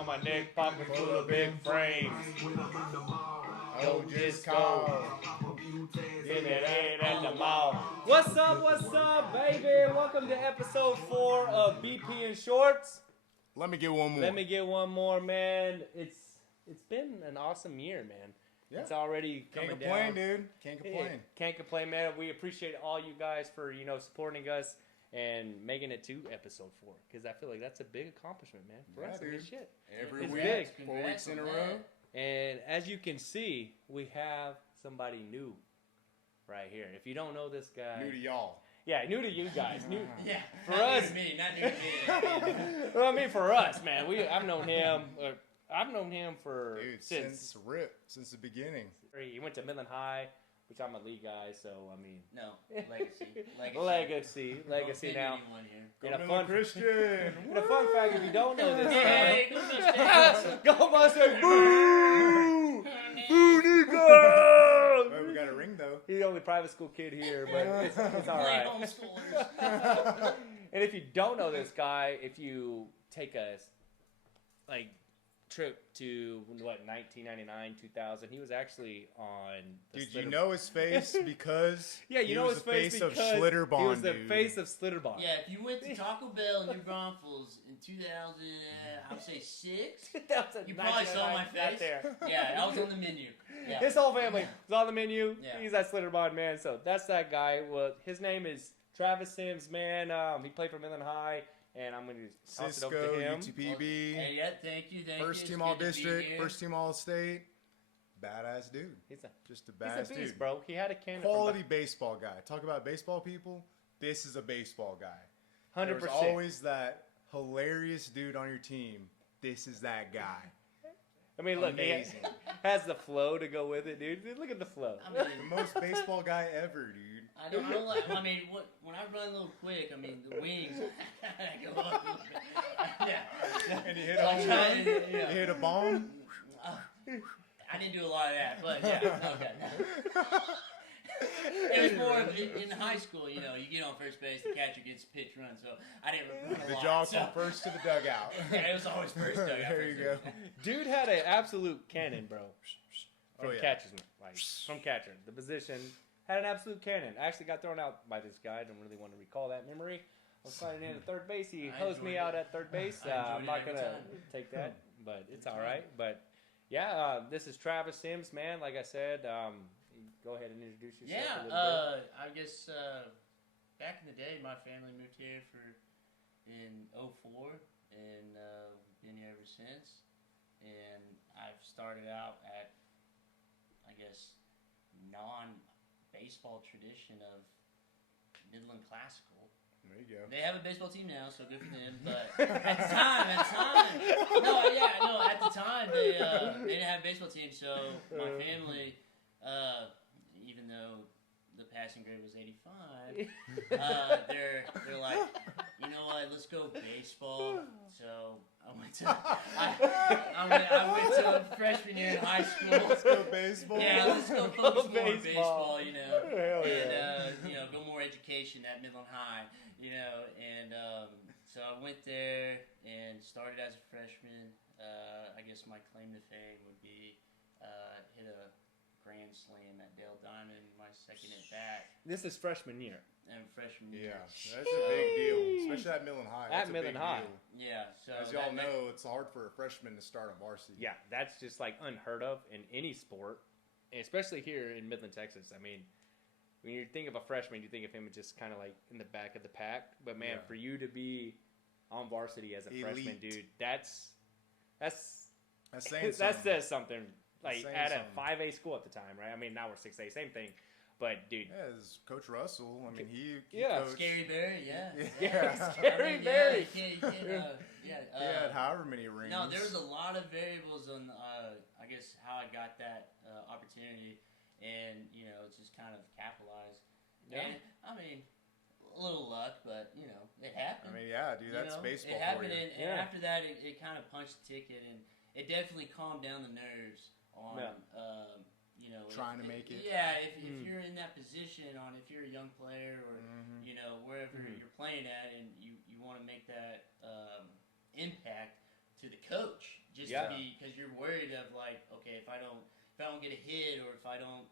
on my neck, pocket full of big frames. Oh, just call. Get that head at the mall. What's up, baby? Welcome to episode 4 of BP and Shorts. Let me get one more. Let me get one more, man. It's been an awesome year, man. Yeah. It's already coming Can't complain, down. dude. Can't complain. Yeah, can't complain, man. We appreciate all you guys for, supporting us and making it to episode 4. Because I feel like that's a big accomplishment, man. For us, dude. I mean, shit. Every It's week, big. 4 weeks in a row. And as you can see, we have somebody new right here. If you don't know this guy... New to y'all. Yeah, new to you guys. New for us. New to me, not new to me. Well, I mean, for us, man. I've known him. I've known him for since the beginning. He went to Midland High, which I'm a Lee guy, so I mean. No, legacy. Legacy now. And a fun Christian. And a fun fact, if you don't know this Hey, guy, go Mustang! Boo! Boo, Nico! Well, we got a ring though. He's the only private school kid here, but it's all right. Homeschoolers. And if you don't know this guy, if you take a trip to 1999, 2000, he was actually on. Did you know his face because? Yeah, you know his face because of Schlitterbahn. He was the face of Schlitterbahn. Yeah, if you went to Taco Bell in New Braunfels in 2000, I would say 6, you probably saw my face. There. Yeah, I was on the menu. Yeah. His whole family was on the menu. Yeah. He's that Schlitterbahn man. So that's that guy. Well, his name is Travis Sims, man. He played for Midland High. And I'm going to toss it over to him. UTPB. Hey, yeah, thank you. First team all district, first team all state. Badass dude. Just a badass he's a beast, dude, bro. He had a cannon. Quality baseball guy. Talk about baseball people. This is a baseball guy. 100%. There's always that hilarious dude on your team. This is that guy. I mean, look, amazing. He has the flow to go with it, dude. Look at the flow. I mean, the most baseball guy ever, dude. I don't like. I mean, when I run a little quick, I mean the wings. I go up a little bit. Yeah. And you hit a home run. You hit a bomb. I didn't do a lot of that, but yeah. Okay. It was more of in high school. You get on first base, the catcher gets pitch run, so I didn't run a lot. The jog from first to the dugout. Yeah, it was always first dugout. There you go. Dude had an absolute cannon, bro. From catcher, from catcher. The position had an absolute cannon. I actually got thrown out by this guy. I don't really want to recall that memory. I was sliding in at third base. He hosed me out at third base. I'm not going to take that, but it's all right. But, yeah, this is Travis Sims, man. Like I said, go ahead and introduce yourself a little bit. I guess back in the day, my family moved here in 2004, and been here ever since. And I've started out at, I guess, non-baseball tradition of Midland Classical. There you go. They have a baseball team now, so good for them. But at the time, at the time they didn't have a baseball team. So my family, even though the passing grade was 85, they're like, you know what? Let's go baseball. So I went to a freshman year in high school. Let's go baseball. Yeah, let's go focus more on baseball, Hell and go more education at Midland High, and so I went there and started as a freshman. I guess my claim to fame would be hit a grand slam at Dale Diamond my second at bat. This is freshman year. And freshman year. Yeah, that's a big deal, especially at Midland High. That's at Midland High. Deal. Yeah, so as y'all know, it's hard for a freshman to start a varsity. Yeah, that's just like unheard of in any sport, especially here in Midland, Texas. I mean, when you think of a freshman, you think of him just kind of like in the back of the pack. But man, for you to be on varsity as a freshman, dude, that says something. Like at a 5A school at the time, right? I mean, now we're 6A, same thing. But dude, yeah, it's Coach Russell. I mean, he coached. Scary Barry, Scary Barry. He had however many rings. No, there was a lot of variables on, I guess, how I got that opportunity, and it's just kind of capitalized. Yeah. And, I mean, a little luck, but it happened. I mean, yeah, dude, that's baseball. It happened, for you. and after that, it kind of punched the ticket, and it definitely calmed down the nerves on. Trying to make it. Yeah, if you're in that position, if you're a young player or wherever you're playing at, and you want to make that impact to the coach, just to be, because you're worried of like, okay, if I don't get a hit or if I don't,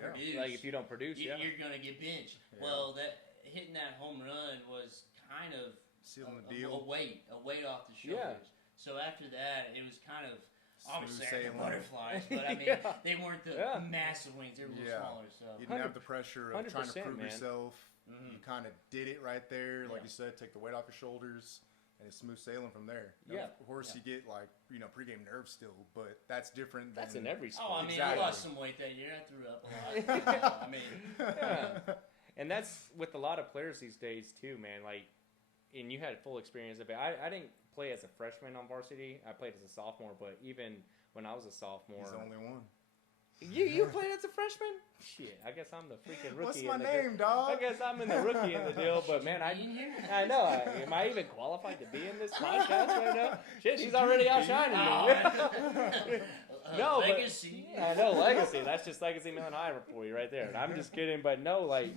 produce, like if you don't produce, you're gonna get benched. Yeah. Well, hitting that home run was kind of sealing the deal. A weight off the shoulders. Yeah. So after that, it was kind of obviously the butterflies, but I mean they weren't the massive wings; they were a little smaller. So you didn't have the pressure of trying to prove yourself. Mm-hmm. You kind of did it right there, like you said, take the weight off your shoulders. And it's smooth sailing from there. Of course, you get like pregame nerves still, but that's different. That's in every sport. Oh, I mean, I lost some weight that year. I threw up a lot. I mean, and that's with a lot of players these days too, man. Like, and you had full experience of it. I didn't play as a freshman on varsity. I played as a sophomore, but even when I was a sophomore, he's the only one. You played as a freshman? Shit, I guess I'm the freaking rookie. What's my name, dog? I guess I'm in the rookie in the deal, but man, I know. Am I even qualified to be in this podcast right now? Shit, he's already outshining me. No, legacy. But I know legacy. That's just Legacy Millen High for you right there. And I'm just kidding, but no, like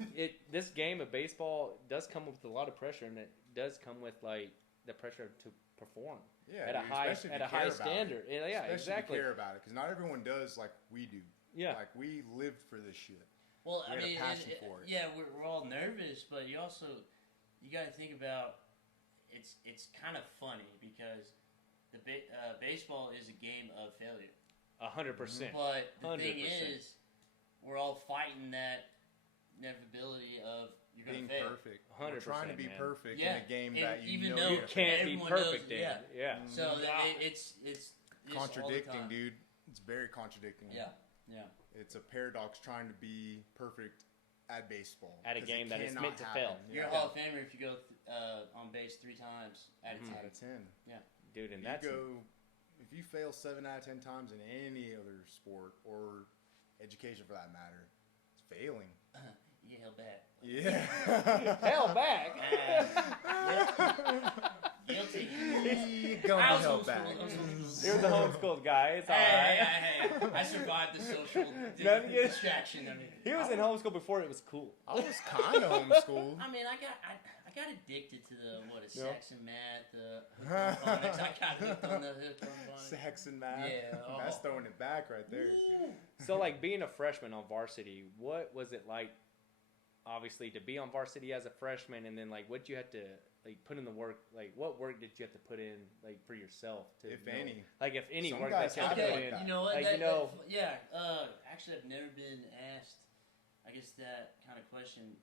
this game of baseball does come with a lot of pressure, and it does come with like the pressure to perform. Yeah, at a high standard. Yeah, exactly. If you care about it, because not everyone does like we do. Yeah, like we lived for this shit. Well, I mean, for it. Yeah, we're all nervous, but you got to think about it's kind of funny because the baseball is a game of failure. 100%. But the thing is, we're all fighting that inevitability of you're going to fail. Perfect. 100%. Trying to be perfect in a game that even though you can't be perfect in. Yeah. So it's contradicting, dude. It's very contradicting. Yeah. It's a paradox trying to be perfect at baseball. At a game that is meant to fail. You're a Hall of Famer if you go on base 3 times out of 10. Yeah. Dude, and that's... If you fail 7 out of 10 times in any other sport or education for that matter, it's failing. You get held back. Yeah. Held back? Guilty. You're going to be held back. You're the homeschooled guy. It's all right. Hey. I survived the social distraction. He was in homeschool before it was cool. I was kind of homeschooled. I mean, I got addicted to sex and math, phonics. I got hooked on the phonics. Sex and math. Yeah. That's throwing it back right there. So, like, being a freshman on varsity, what was it like, obviously, to be on varsity as a freshman, and then, like, what you had to, like, put in the work, like, what work did you have to put in, like, for yourself? If any. Like, if any Some work that you had to put in. You know what? Like, actually, I've never been asked, I guess, that kind of question.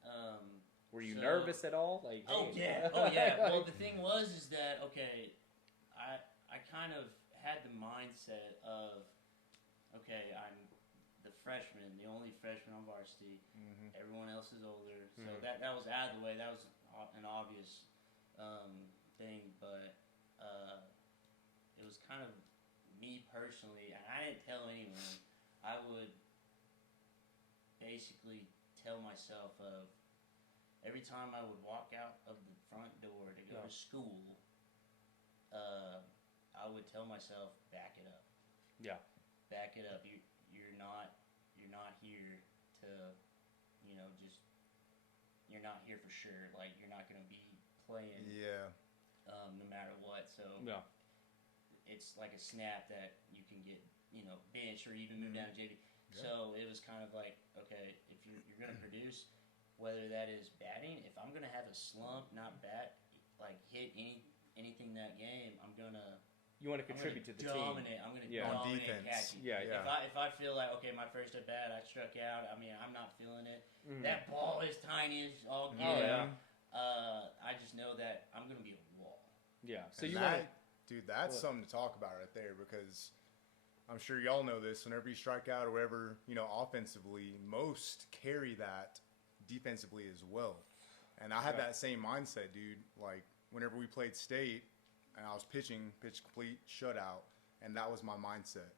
Were you nervous at all? Like, hey. Oh yeah. Well, the thing was that I kind of had the mindset of I'm the freshman, the only freshman on varsity. Mm-hmm. Everyone else is older, so that was out of the way. That was an obvious thing, but it was kind of me personally, and I didn't tell anyone. I would basically tell myself of. Every time I would walk out of the front door to go to school, I would tell myself, back it up. Yeah. Back it up. You're not here to, you're not here for sure. Like, you're not going to be playing. Yeah. No matter what. So. Yeah. It's like a snap that you can get, benched or even move down to JV. Yeah. So it was kind of like, okay, if you're going to produce. Whether that is batting, if I'm gonna have a slump, not bat, like hit anything that game, I'm gonna. You want to contribute to the dominate. team. I'm gonna dominate catching. Yeah. If I feel like my first at bat I struck out, I mean I'm not feeling it. That ball is tiny as all get. Oh yeah. I just know that I'm gonna be a wall. Yeah. So dude, that's something to talk about right there because. I'm sure y'all know this. Whenever you strike out or whatever, offensively, most carry that defensively as well. And I had that same mindset, dude. Like, whenever we played state and I was pitch complete, shutout, and that was my mindset.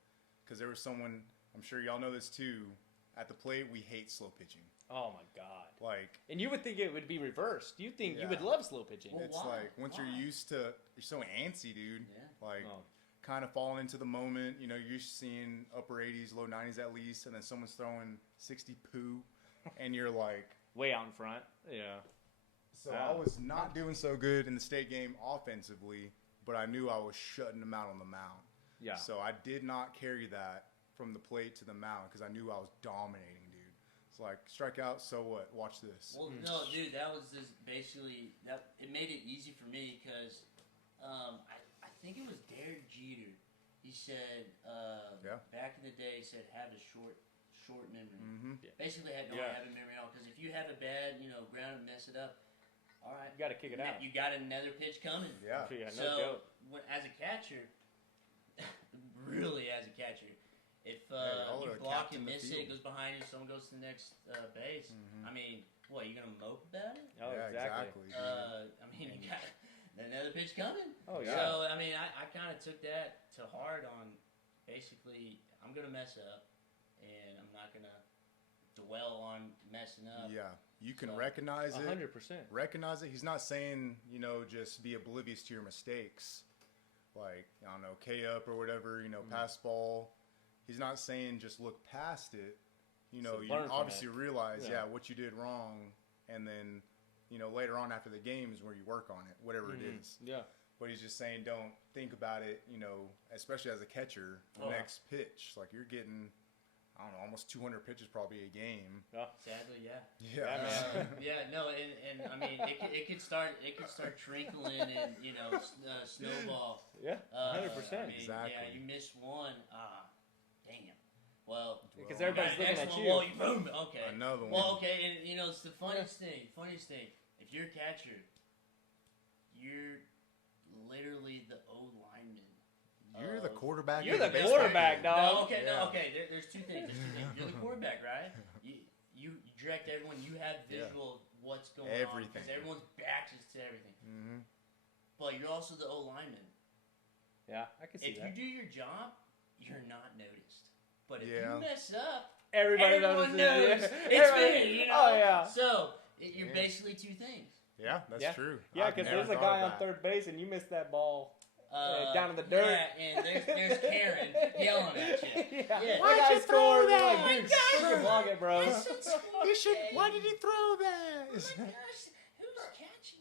Because there was someone, I'm sure y'all know this too, at the plate, we hate slow pitching. Oh, my God. Like, and you would think it would be reversed. You think you would love slow pitching. Well, it's like, once you're used to, you're so antsy, dude. Yeah. Like, kind of falling into the moment. You're seeing upper 80s, low 90s at least, and then someone's throwing 60 poo, and you're like... way out in front. Yeah. So I was not doing so good in the state game offensively, but I knew I was shutting them out on the mound. Yeah. So I did not carry that from the plate to the mound because I knew I was dominating, dude. It's like, strike out, so what? Watch this. Well, no, dude, that was just basically that. It made it easy for me because I think it was Derek Jeter. He said back in the day, he said have a short memory. Mm-hmm. Yeah. Basically, don't have a memory at all because if you have a bad ground and mess it up, all right, You got to kick it out. You got another pitch coming. Yeah. Yeah, no So joke. as a catcher, really as a catcher, if y'all you are block captain and of the miss it, field. it goes behind you, someone goes to the next base. Mhm. I mean, what, you gonna mope about it? Oh, Yeah, exactly. dude. I mean, you got another pitch coming. Oh, yeah. So I mean, I kind of took that to heart on basically I'm gonna mess up, and I'm not gonna dwell on messing up. Yeah, you can So, recognize it. 100%. Recognize it. He's not saying, just be oblivious to your mistakes. Like, I don't know, K up or whatever, pass ball. He's not saying just look past it. You learn from obviously it. realize, Yeah. what you did wrong. And then, later on after the game is where you work on it, whatever it is. Yeah. But he's just saying don't think about it, especially as a catcher, the next pitch. Like, you're getting, I don't know, almost 200 pitches probably a game. Yeah. Sadly, yeah. Yeah, man. And I mean, it could start trickling and snowball. Yeah, 100%. I mean, Exactly. Yeah, you miss one. Damn. Well, Because everybody's looking at you. Well, boom. Okay. Another one. Well, okay, and it's the funniest thing. If you're a catcher, you're literally the O lineman. You're the quarterback. You're of the baseball quarterback, game. dog. Okay. There's two things. You're the quarterback, right? You direct everyone. You have visual of what's going on Everything. because everyone's back is to everything. Mm-hmm. But you're also the O lineman. Yeah, I can see If that. you do your job, you're not noticed. But if Yeah. you mess up, Everybody everyone knows. knows. Yeah. It's Everybody- me, Oh, yeah. So you're basically two things. Yeah, that's true. Yeah, I've because never there's a thought guy of on that. third base and you missed that ball down in the dirt. Yeah, and there's Karen yelling at you. Yeah. Why'd That you guy throw scored. You're that? like, dude, Oh my freaking block it, bro. Why did he throw that? Oh my gosh, who's catching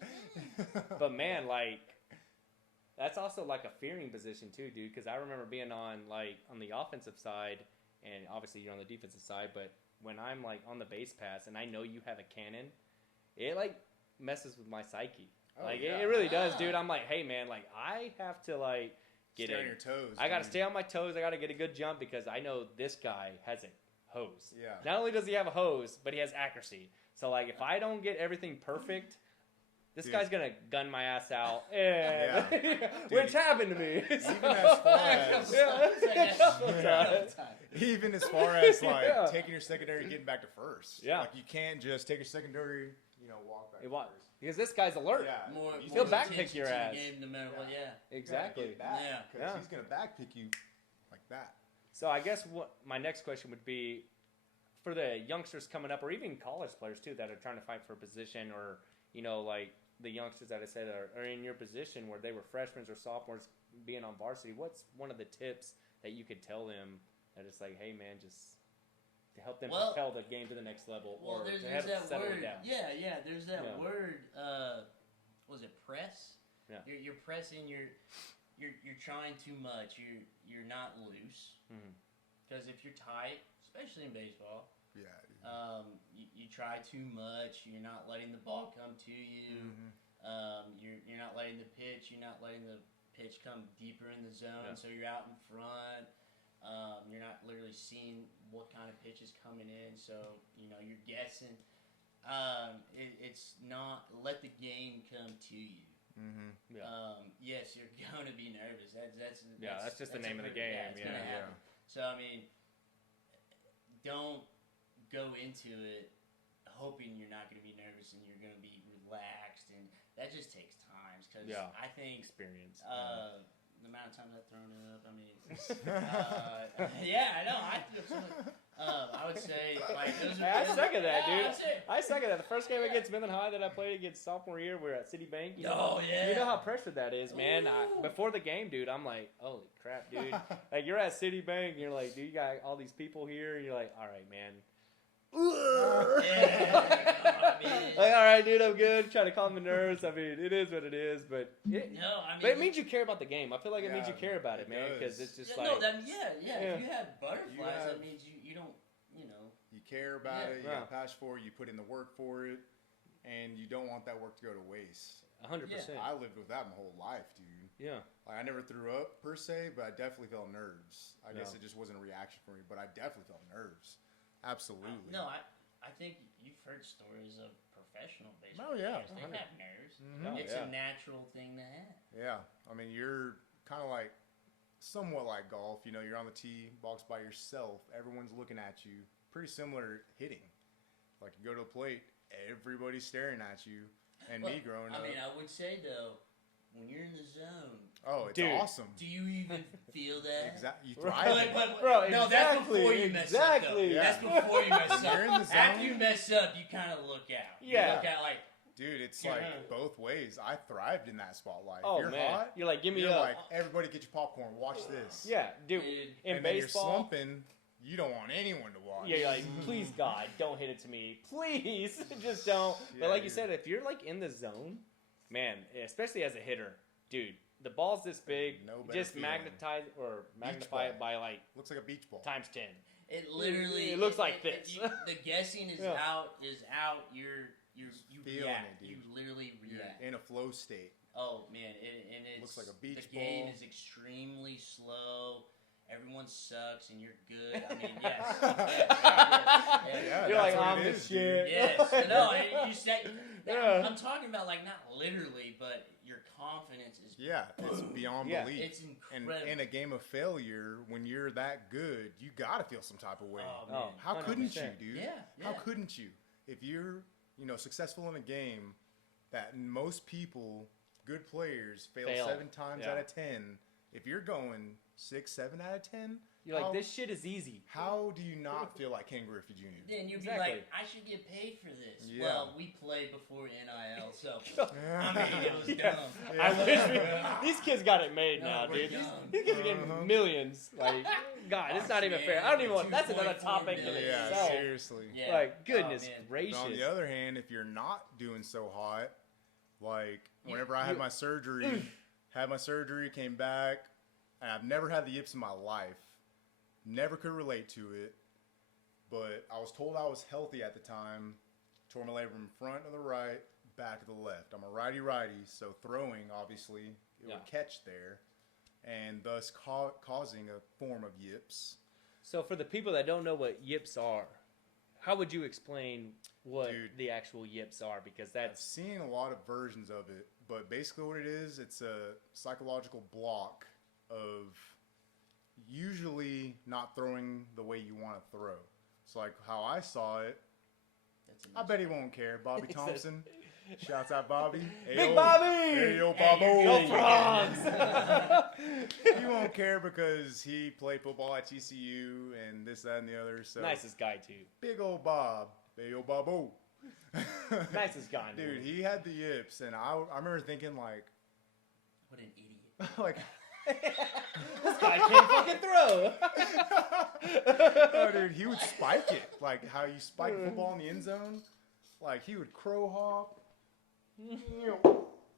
that? But man, like, that's also like a fearing position too, dude. Because I remember being on the offensive side, and obviously you're on the defensive side. But when I'm like on the base pass, and I know you have a cannon, it like messes with my psyche. Oh, Like yeah. it really does, dude. I'm like, hey man, like I have to like get Stay in. on your toes. I gotta dude. stay on my toes. I gotta get a good jump because I know this guy has a hose. Yeah. Not only does he have a hose, but he has accuracy. So like, if I don't get everything perfect, this Dude. guy's gonna gun my ass out. And Yeah. which happened to me. Even as far as a couple times. even as far as like Yeah. taking your secondary, getting back to first. Yeah. Like you can't just take your secondary, walk back It to wa- first. Because this guy's alert. Yeah. More, He's He'll more back attention pick your to the ass. game no matter what. Yeah. Exactly. Yeah. Because Yeah. he's gonna back pick you like that. So I guess what my next question would be for the youngsters coming up, or even college players too, that are trying to fight for a position, or like the youngsters that I said are in your position where they were freshmen or sophomores being on varsity. What's one of the tips that you could tell them that it's like, hey man, just to help them propel the game to the next level, Well, or there's to have that settle it word. down? Yeah. There's that Yeah. word. Was it press? Yeah. You're pressing. You're trying too much. You're not loose. Mhm. Because if you're tight, especially in baseball, Yeah. you try too much. You're not letting the ball come to you. Mm-hmm. You're not letting the pitch. You're not letting the pitch come deeper in the zone. Yeah. So you're out in front. You're not literally seeing what kind of pitch is coming in. So you're guessing. It's not let the game come to you. Mm-hmm. Yeah. Yes, you're going to be nervous. That's just the name of the game. Yeah, it's gonna Yeah. happen. So I mean, don't go into it hoping you're not going to be nervous and you're going to be relaxed, and that just takes time. Because I think Experience. the amount of times I've thrown up, I mean, I know. I threw up so much. I would say like those are. Hey, I second that, yeah, dude. That's it. I second that. The first game against Midland High that I played against sophomore year, we were at Citibank. You know, Oh, yeah. You know how pressured that is, man. Ooh. Before the game, dude, I'm like, holy crap, dude. Like, you're at Citibank, and you're like, dude, you got all these people here, and you're like, all right, man. Yeah, I mean, Like, all right, dude, I'm good. Trying to calm the nerves. I mean, it is what it is, but it means you care about the game. I feel like it means you care about it, man, because it's just like If you have butterflies, that means you don't, you care about it. You got a passion for it. You put in the work for it, and you don't want that work to go to waste. 100%. I lived with that my whole life, dude. Yeah. Like, I never threw up per se, but I definitely felt nerves. I guess it just wasn't a reaction for me, but I definitely felt nerves. Absolutely. I think you've heard stories of professional baseball Oh, yeah. players. They have nerves. Mm-hmm. It's a natural thing to have. Yeah. I mean, you're kind of like, somewhat like golf. You're on the tee box by yourself. Everyone's looking at you. Pretty similar hitting. Like, you go to the plate, everybody's staring at you. And me growing up. I mean, I would say, though, when you're in the zone. Oh, it's awesome. Do you even feel that? Exactly. You thrive. Bro, no, that's before you mess up. Though. Yeah. That's before you mess up. You're in the zone. After you mess up, you kind of look out. Yeah. You look out like. Dude, it's like both ways. I thrived in that spotlight. Oh, if you're man. hot, You're like, give me you're up. like, everybody get your popcorn. Watch this. Yeah, dude. In and baseball. Then you're slumping. You don't want anyone to watch. Yeah, you're like, please, God, don't hit it to me. Please, just don't. But like you said, if you're like in the zone, man, especially as a hitter, dude, the ball's this big. Just magnify it by like looks like a beach ball times 10. It literally. It looks like this. The guessing is out. You feeling react. it, dude. You literally react. You're in a flow state. Oh man, and it looks like a beach ball. The game is extremely slow. Everyone sucks, and you're good. I mean, yes. You're like, I'm the shit. Yes. No, you said. I'm talking about like not literally, but your confidence is. Yeah, it's beyond belief. It's incredible. And in a game of failure, when you're that good, you gotta feel some type of way. Oh, man. How 100%. couldn't you, dude? Yeah. How couldn't you? If you're, successful in a game, that most people, good players, fail 7 times out of 10. If you're going 6, 7 out of 10, you're like, this shit is easy. How do you not feel like Ken Griffey Jr.? Then you'd be like, I should get paid for this. Yeah. Well, we played before NIL, so I mean, it was dumb. I wish these kids got it made now, dude. These kids are getting millions. Like, God, it's not even fair. I don't even want. That's another topic in Yeah, itself. seriously. Yeah. Like, goodness gracious. But on the other hand, if you're not doing so hot, like whenever I had my surgery, came back, and I've never had the yips in my life. Never could relate to it, but I was told I was healthy at the time. Tore my labrum front of the right, back of the left. I'm a righty-righty, so throwing, obviously, it would catch there, and thus causing a form of yips. So for the people that don't know what yips are, how would you explain what the actual yips are? Because that's... I've seen a lot of versions of it, but basically what it is, it's a psychological block of... usually not throwing the way you want to throw. So like how I saw it, I bet he won't care. Bobby Thompson. Shouts out Bobby. Big Bobby! Hey, yo, Bobbo. Go Frogs! He won't care because he played football at TCU and this, that, and the other. So nicest guy, too. Big old Bob. Hey, yo, Bobbo. Nicest guy, dude. He had the yips, and I remember thinking, like... What an idiot. Like... This guy can't fucking throw. Oh, dude, he would spike it. Like how you spike football in the end zone. Like he would crow hop,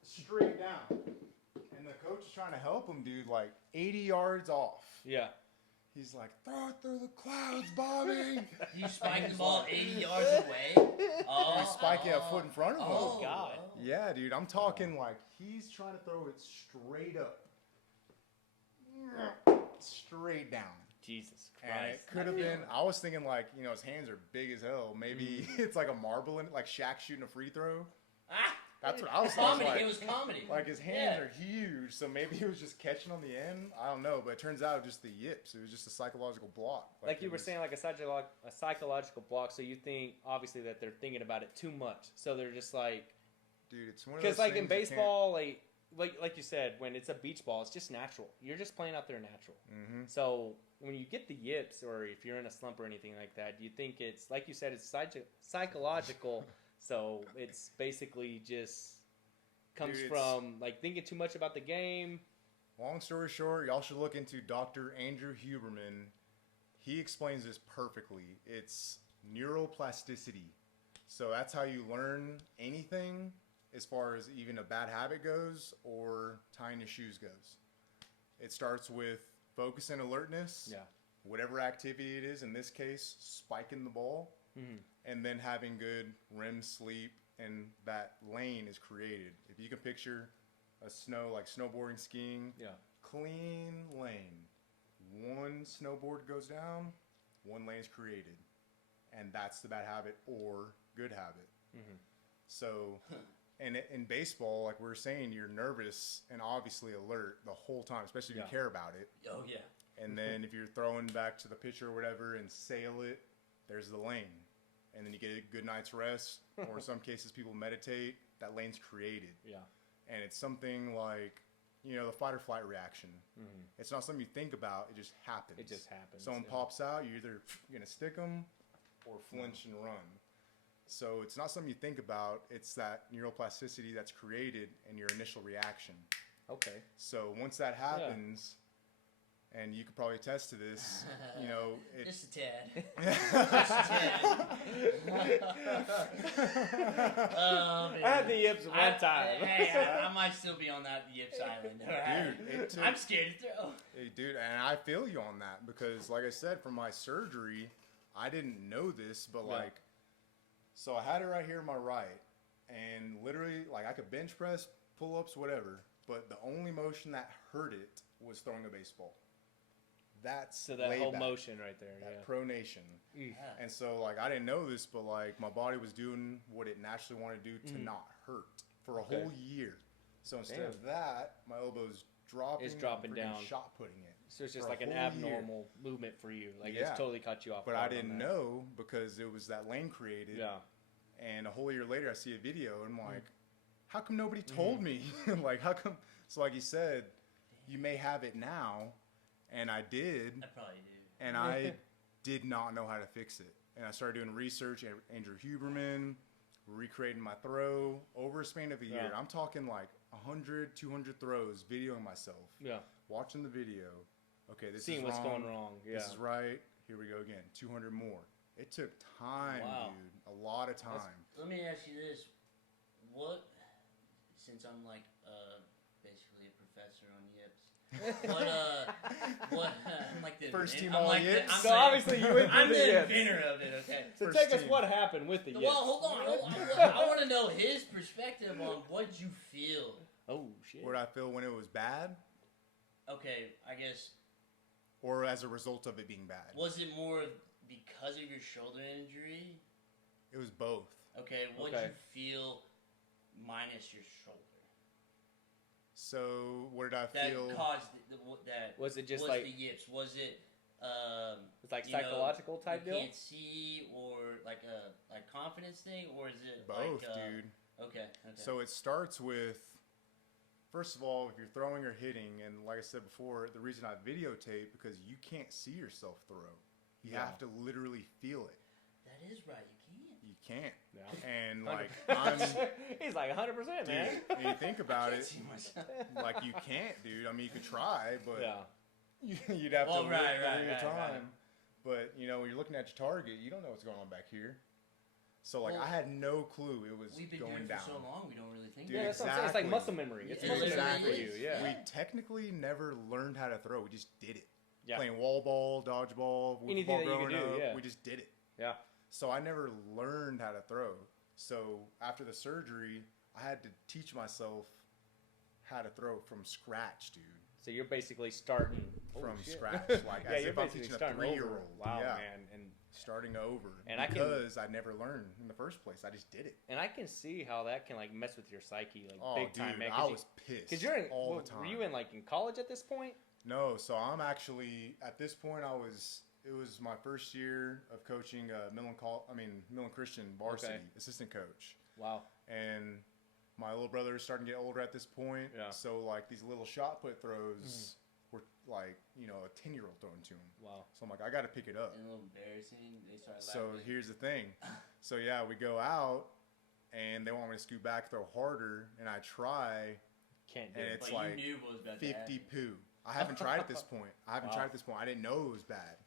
straight down. And the coach is trying to help him, dude, like 80 yards off. Yeah. He's like, throw it through the clouds, Bobby. You spike the ball 80 yards away? Oh, you spike it a foot in front of him. Oh, God. Yeah, dude, I'm talking like he's trying to throw it straight up. Straight down. Jesus Christ. And it could have been, I was thinking like, his hands are big as hell. Maybe it's like a marble in it, like Shaq shooting a free throw. That's what I was thinking. Comedy. It was comedy. Like his hands are huge, so maybe he was just catching on the end. I don't know, but it turns out it was just the yips. It was just a psychological block. Like you were saying, like a psychological block. So you think obviously that they're thinking about it too much. So they're just like, dude, it's one of those because like things in baseball, like you said, when it's a beach ball, it's just natural. You're just playing out there natural. Mm-hmm. So when you get the yips, or if you're in a slump or anything like that, you think it's, like you said, it's psychological. So it's basically just comes from like thinking too much about the game. Long story short, y'all should look into Dr. Andrew Huberman. He explains this perfectly. It's neuroplasticity. So that's how you learn anything as far as even a bad habit goes or tying your shoes goes. It starts with focus and alertness. Yeah. Whatever activity it is, in this case, spiking the ball, and then having good REM sleep, and that lane is created. If you can picture a snowboarding, skiing, clean lane. One snowboard goes down, one lane is created, and that's the bad habit or good habit. So, and in baseball, like we were saying, you're nervous and obviously alert the whole time, especially if you care about it. Oh yeah. And then if you're throwing back to the pitcher or whatever and sail it, there's the lane. And then you get a good night's rest, or in some cases people meditate, that lane's created. Yeah. And it's something like, you know, the fight or flight reaction. It's not something you think about, it just happens. It just happens. Someone pops out, you're either going to stick them or flinch and run. So it's not something you think about, it's that neuroplasticity that's created in your initial reaction. Okay. So once that happens... And you could probably attest to this, you know. Just a tad. I had the yips one time. I might still be on that yips island. Right? Dude, I'm scared to throw. Hey, dude, and I feel you on that because, like I said, from my surgery, I didn't know this, but so I had it right here on my right, and literally, like, I could bench press, pull-ups, whatever, but the only motion that hurt it was throwing a baseball. That's so that whole motion right there, that pronation. And so, like, I didn't know this, but, like, my body was doing what it naturally wanted to do to not hurt for a whole year. So instead of that, my elbow's dropping. It's dropping down. Shot putting it. So it's just like an abnormal movement for you. Like, it's totally caught you off guard. But I didn't know because it was that lane created. Yeah. And a whole year later, I see a video, and I'm like, how come nobody told me? Like, how come? So, like you said, you may have it now. And I did. I probably do. And I did not know how to fix it. And I started doing research. Andrew Huberman, recreating my throw over a span of a year. I'm talking like 100, 200 throws, videoing myself. Yeah. Watching the video. Okay, this Seeing is wrong. Seeing what's going wrong. Yeah. This is right. Here we go again. 200 more. It took time, dude. A lot of time. Let me ask you this. Since I'm like basically a professor on Yips, I'm like the first team all Yips. So obviously you went I'm through the Yips. inventor of it. Okay. So take us what happened with the Yips. Well, hold on. I want to know his perspective on what you feel. Oh shit. What I feel when it was bad. Okay, I guess. Or as a result of it being bad. Was it more because of your shoulder injury? It was both. Okay, what did you feel minus your shoulder? So, what did I feel? That caused that. Was it just was like the yips? Was it? It's like psychological type you deal. Can't see, or like a confidence thing, or is it both, like, dude? Okay. So it starts with, first of all, if you're throwing or hitting, and like I said before, the reason I videotape because you can't see yourself throw. You have to literally feel it. That is right. You can't. Yeah. And like I'm, he's like 100%, man. And you think about it, like you can't, dude. I mean, you could try, but you'd have to live your time. But you know, when you're looking at your target, you don't know what's going on back here. So like, I had no clue it was we've been going doing down. For so long, we don't really think. Dude, that's what I'm saying. It's like muscle memory. It's muscle memory for you. Yeah. We technically never learned how to throw. We just did it. Yeah. Playing wall ball, dodgeball, anything that you could do. Yeah. We just did it. Yeah. So I never learned how to throw. So after the surgery, I had to teach myself how to throw from scratch, dude. So you're basically starting from scratch, like as if I'm teaching a 3-year-old. Wow, man, and starting over. And because I never learned in the first place, I just did it. And I can see how that can like mess with your psyche, like big time. Man, I was pissed. Because you're in all the time. Were you in like in college at this point? No, so I'm actually at this point. It was my first year of coaching Millen Christian varsity assistant coach. Wow. And my little brother is starting to get older at this point. Yeah. So like these little shot put throws were like, you know, a 10-year-old throwing to him. Wow. So I'm like, I got to pick it up. And a little embarrassing. They start laughing. So here's the thing. So yeah, we go out and they want me to scoot back, throw harder, and I try. Can't do and it. it's but like you knew what was about 50 poo. I haven't tried at this point. I didn't know it was bad.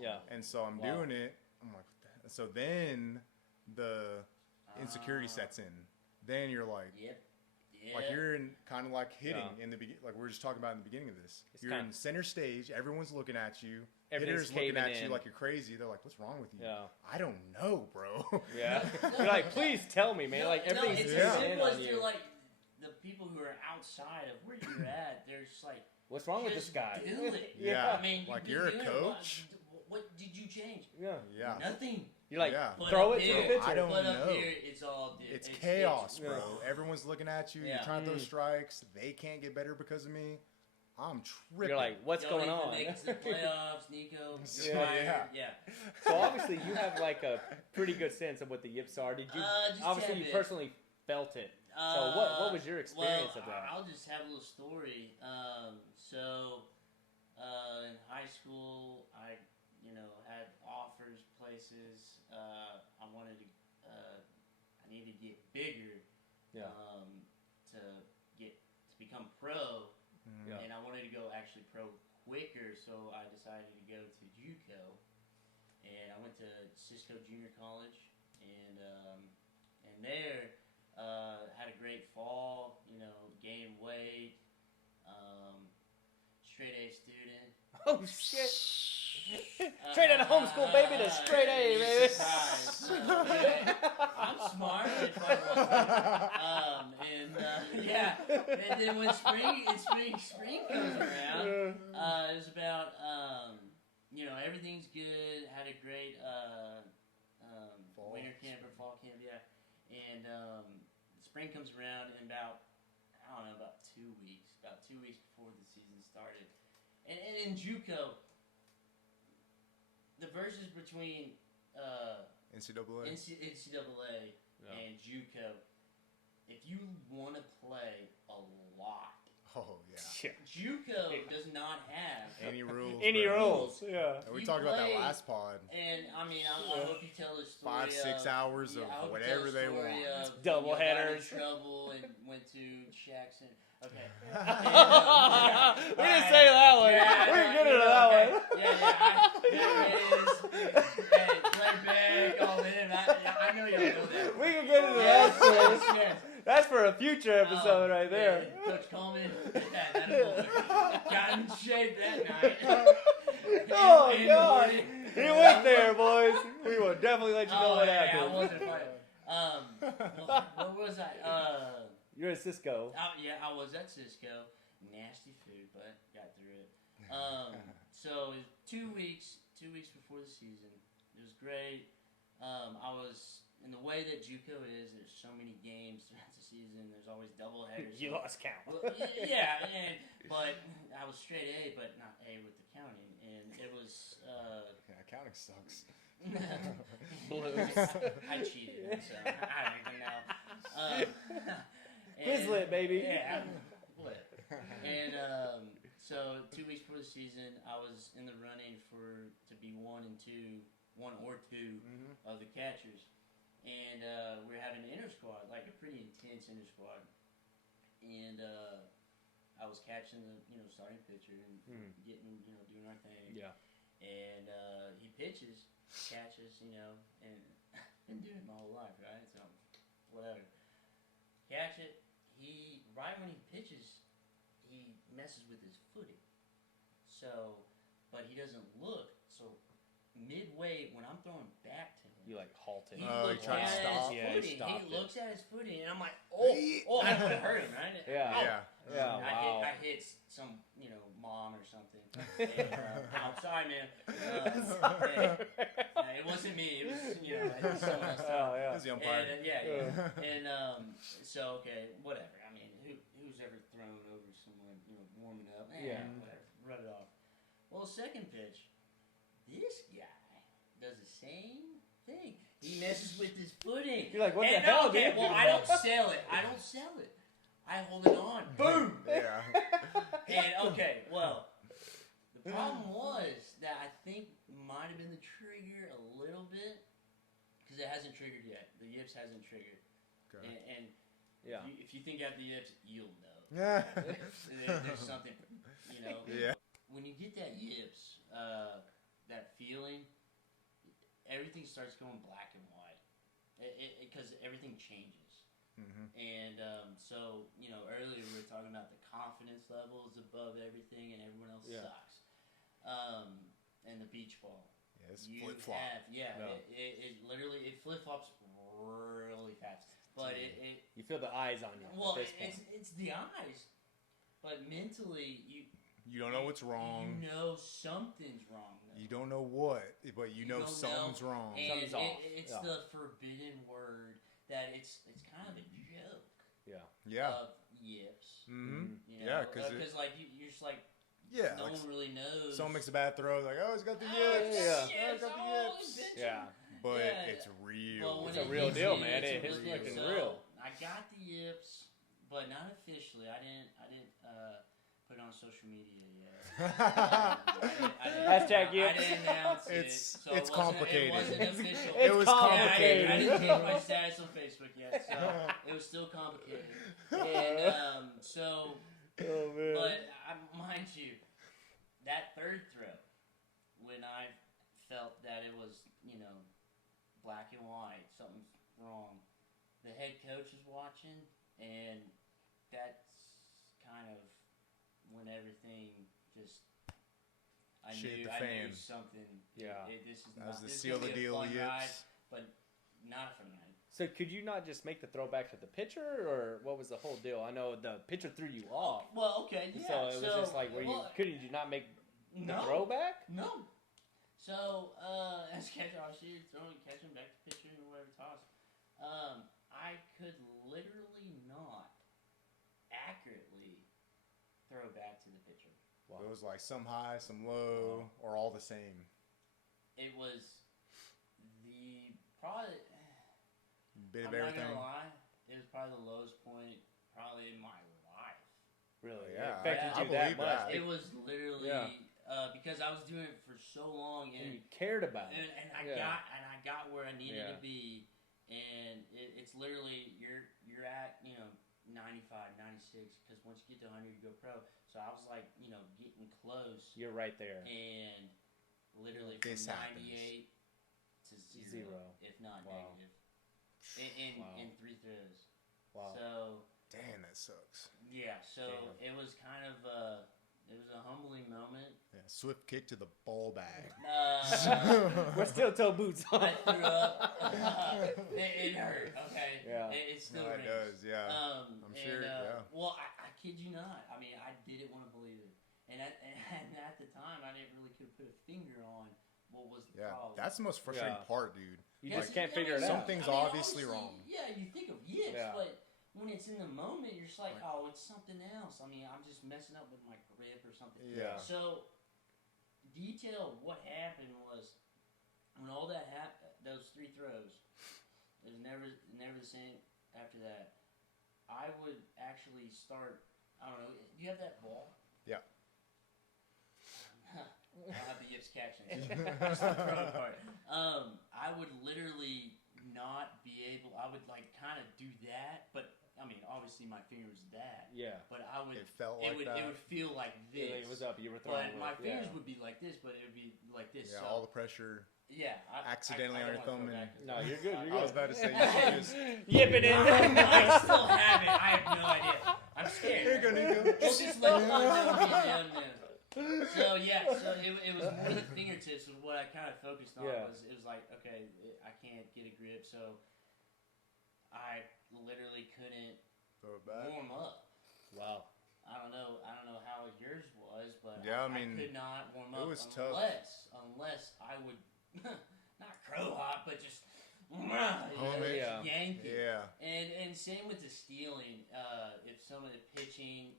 Yeah. And so I'm doing it. I'm like, what the? So then insecurity sets in. Then you're like, like you're in kind of like hitting in the beginning, like we were just talking about in the beginning of this. You're in center stage. Everyone's looking at you. Hitters looking at you like you're crazy. They're like, "What's wrong with you?" Yeah. I don't know, bro. Yeah. You're like, please tell me, man. Like everything's it's as simple as you're like the people who are outside of where you're at. They're just like, what's wrong with this guy? Do it. Yeah. I mean, like you're a coach. What did you change? Yeah. Nothing. You're like, throw it to the pitcher. I don't But know. up here, it's all it's chaos, bro. Everyone's looking at you. Yeah. You're trying to throw strikes. They can't get better because of me. I'm tripping. You're like, what's going on? Make it to the playoffs, Nico. Yeah. So obviously you have like a pretty good sense of what the yips are. Did you? Obviously, you personally felt it. So what was your experience of that? I'll just have a little story. In high school, I had offers, places. I wanted to. I needed to get bigger. Yeah. To become pro. Yeah. And I wanted to go actually pro quicker, so I decided to go to JUCO, and I went to Cisco Junior College, and there had a great fall. Gained weight, straight A student. Oh shit! Straight out of homeschool, baby, to straight A, baby. I'm smart. And then when spring comes around, it was about everything's good. Had a great winter camp or fall camp, and spring comes around in about 2 weeks. About 2 weeks before the season started, and in JUCO. The verses between NCAA and JUCO, if you want to play a lot, JUCO does not have any rules. Yeah. And we talked about that last pod. And I mean, I hope you tell the story. 5-6 hours of whatever they want. Double headers. Got in trouble and went to Jackson. Okay. We didn't say that one. We're good at that one. Playback, all in. I know y'all know that. We can get into that. That's for a future episode right there. Coach Coleman, got in shape that night. Oh, God. He went there, boys. We will definitely let you know what happened. I wasn't fighting. What was I? You're at Cisco. I was at Cisco. Nasty food, but got through it. So 2 weeks before the season, it was great. I was in the way that JUCO is. There's so many games throughout the season. There's always double headers. You lost count. But I was straight A, but not A with the counting, and it was. Counting sucks. Blues. I cheated, so I don't even know. Quizlet, baby. Yeah, lit. And so 2 weeks before the season, I was in the running to be one or two of the catchers, and we were having an inter squad, like a pretty intense inter squad, and I was catching the starting pitcher and getting doing our thing. Yeah. And he pitches, catches, and been doing it my whole life, right? So whatever. Catch it. Right when he pitches, he messes with his footing. So, but he doesn't look. So, midway when I'm throwing back to him, you like halt it. He looks trying to at stop. his Yeah, footing. he He looks at his footing, and I'm like, oh, I would have hurt him, right? Yeah. Wow. I hit some, mom or something. And, I'm sorry, man. It wasn't me. It was someone else. Yeah. It was the umpire. And so okay, whatever. I mean, who's ever thrown over someone, warming up? Whatever. Rub it off. Well, second pitch, this guy does the same thing. He messes with his footing. You're like, what the hell, okay, dude? well, I don't sell it. I hold it on. Boom. Yeah. And okay, well, the problem was that I think might have been the trigger a little bit because it hasn't triggered yet. The yips hasn't triggered. Okay. And Yeah. if you think after the yips, you'll know. Yeah. There's something, Yeah. When you get that yips, that feeling, everything starts going black and white. Because everything So, earlier we were talking about the confidence level is above everything and everyone else sucks. And the beach ball. Yeah, it's flip-flop. It literally, it flip-flops really fast. But you feel the eyes on you. Well, it's the eyes. But mentally, you don't know what's wrong. You know something's wrong. Though. You don't know what, but you know something's wrong. And something's off. It's the forbidden word that it's kind of a joke. Yeah. Of yips. Mm-hmm. Yeah, because you're just like. Yeah. No one really knows. Someone makes a bad throw, like, oh, he's got the yips. He's got the yips. Yeah. But it's real. Well, it's a real deal, man. It's really fucking so, real. I got the yips, but not officially. I didn't put it on social media yet. Hashtag yips. I didn't announce it. So it's complicated. It wasn't official. It was complicated. I didn't change my status on Facebook yet, so it was still complicated. And oh man. But mind you, that third throw, when I felt that it was, black and white, something's wrong, the head coach is watching, and that's kind of when everything just, I knew something. Yeah. This is that was the this seal the deal, ride, but not a fun ride. So could you not just make the throw back to the pitcher, or what was the whole deal? I know the pitcher threw you off. Well, okay, yeah. So it was just like, couldn't you not make the throw back? No. So, as catcher, obviously, catching back to pitcher or whatever toss, I could literally not accurately throw back to the pitcher. Wow. It was like some high, some low, or all the same. It was probably. Bit of I'm everything. not gonna lie, it was probably the lowest point probably in my life. Really? Yeah. It affected I you that believe much. that. It was literally because I was doing it for so long and you cared about it. And I got where I needed to be, and it's literally you're at 95, 96 because once you get to 100 you go pro. So I was like getting close. You're right there. And literally from 98 to zero, if not negative. In 3 throws. Wow. So. Damn, that sucks. Yeah. So it was kind of it was a humbling moment. Yeah, swift kick to the ball bag. With steel toe boots on. I threw up. It hurt. Okay. Yeah. It still it rings. does. Yeah. I'm sure. Yeah. Well, I kid you not. I mean, I didn't want to believe it, and at the time, I didn't really could put a finger on what was the problem. That's the most frustrating part, dude. You just can't figure it out. Something's obviously wrong. Yeah, you think of yips, but when it's in the moment, you're just like, oh, it's something else. I mean, I'm just messing up with my grip or something. Yeah. So, detail what happened was when all that happened, those 3 throws, it was never the same after that. I would actually start. I don't know. Do you have that ball? Yeah. I don't have the yips catching. Just the throw part. I would literally not be able. I would kind of do that, but I mean, obviously my finger was that. Yeah. But I would. It felt like that. It would feel like this. It was up. You were throwing. But my fingers would be like this, but it would be like this. Yeah, so, all the pressure. Yeah. Accidentally on your thumb. No, you're good. You're good. I was about to say you should just yipping it. I still have it. I have no idea. I'm scared. Here you go, Nico. We'll just let the down there. So it was more the fingertips was what I kind of focused on. It was like, okay, I can't get a grip, so I literally couldn't warm up. Wow. I don't know how yours was, but yeah, I could not warm up unless I would not crow hop, but just yank it. Yeah. And same with the stealing. If someone is pitching,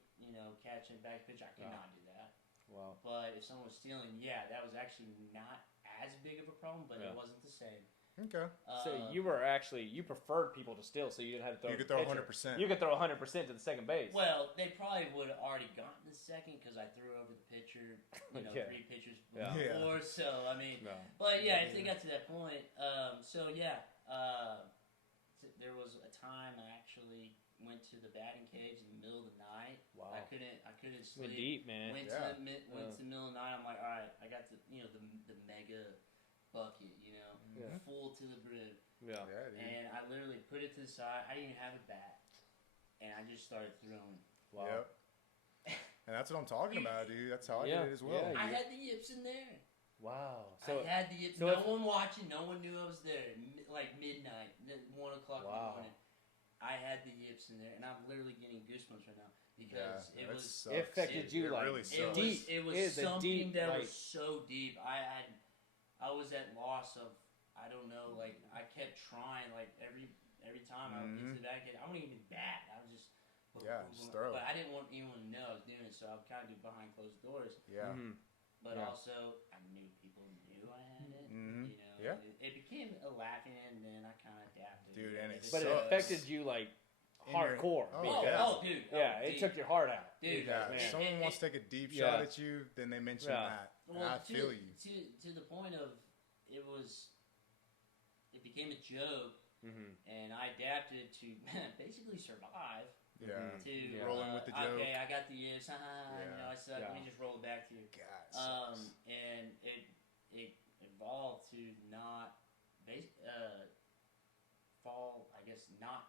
catching back pitch, I could not do that. Wow. But if someone was stealing, that was actually not as big of a problem, but it wasn't the same. Okay. So you preferred people to steal, so you didn't have to throw. You could throw 100%. You could throw 100% to the second base. Well, they probably would have already gotten the second because I threw over the pitcher, 3 pitchers before. So I mean, but if they got to that point, there was a time I actually went to the batting cage in the middle of the night. Wow. I couldn't sleep. Went deep, man. Went to the middle of the night. I'm like, all right, I got the mega bucket, full to the brim. Yeah. Dude. And I literally put it to the side. I didn't even have a bat. and I just started throwing. Wow. Yep. And that's what I'm talking about, dude. That's how I Yeah, did it as well. yeah. I had the yips in there. Wow. I had the yips. so No if- one watching. No one knew I was there. Like midnight, 1 o'clock in the Wow. morning. I had the yips in there, and I'm literally getting goosebumps right now because Yeah, it that was. sucks. It affected you It like really sucks. deep. It was It's a something deep, that like- was so deep. I was at loss of, I don't know, like I kept trying, like every time I would get to the back end, I wouldn't even bat. I was just just throw. But I didn't want anyone to know I was doing it, so I would kind of do it behind closed doors. Yeah. But Yeah. also, I knew people knew I had it. Mhm. You know, Yeah. it became a laughing, and then I kind of adapted. Dude, and it But it sucks. affected you like In your- hardcore. Oh, because- yeah. Dude. Yeah, it took your heart out. Dude, Yeah, man. if someone It- wants to take a deep Yeah. shot at you, then they mention Yeah. that. And Well, I feel you. To the point of it became a joke, and I adapted to basically survive. Yeah. To Rolling with the joke. Okay, I got the yips. You know, I suck. Let me Yeah. just roll it back to you. God, sucks. And it evolved to not fall. I guess not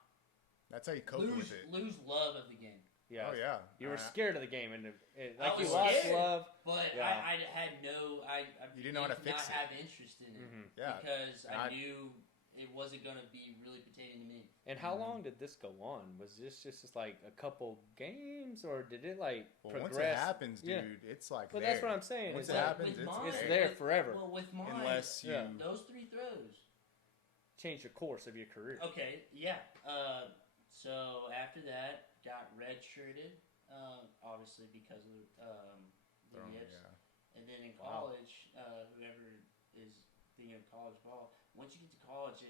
That's how you cope with it. lose love of the game. Yeah. Oh yeah. You were scared of the game, and I like you was lost scared. love. But Yeah. I had no. I You didn't know how to did fix not it. have interest in it Yeah. because And I I- knew it wasn't going to be really pertaining to me. And how long did this go on? Was this just like a couple games, or did it like Well, progress? once it happens, Yeah. dude, it's like. But there. that's what I'm saying. Once It's it like, happens, with it's mine, it's there forever. Well, with mine, Unless you. Yeah. those 3 throws. change the course of your career. Okay, yeah. So after that, got redshirted, obviously because of the yips. Yeah. And then in Wow. college, whoever is thinking of college ball, once you get to college,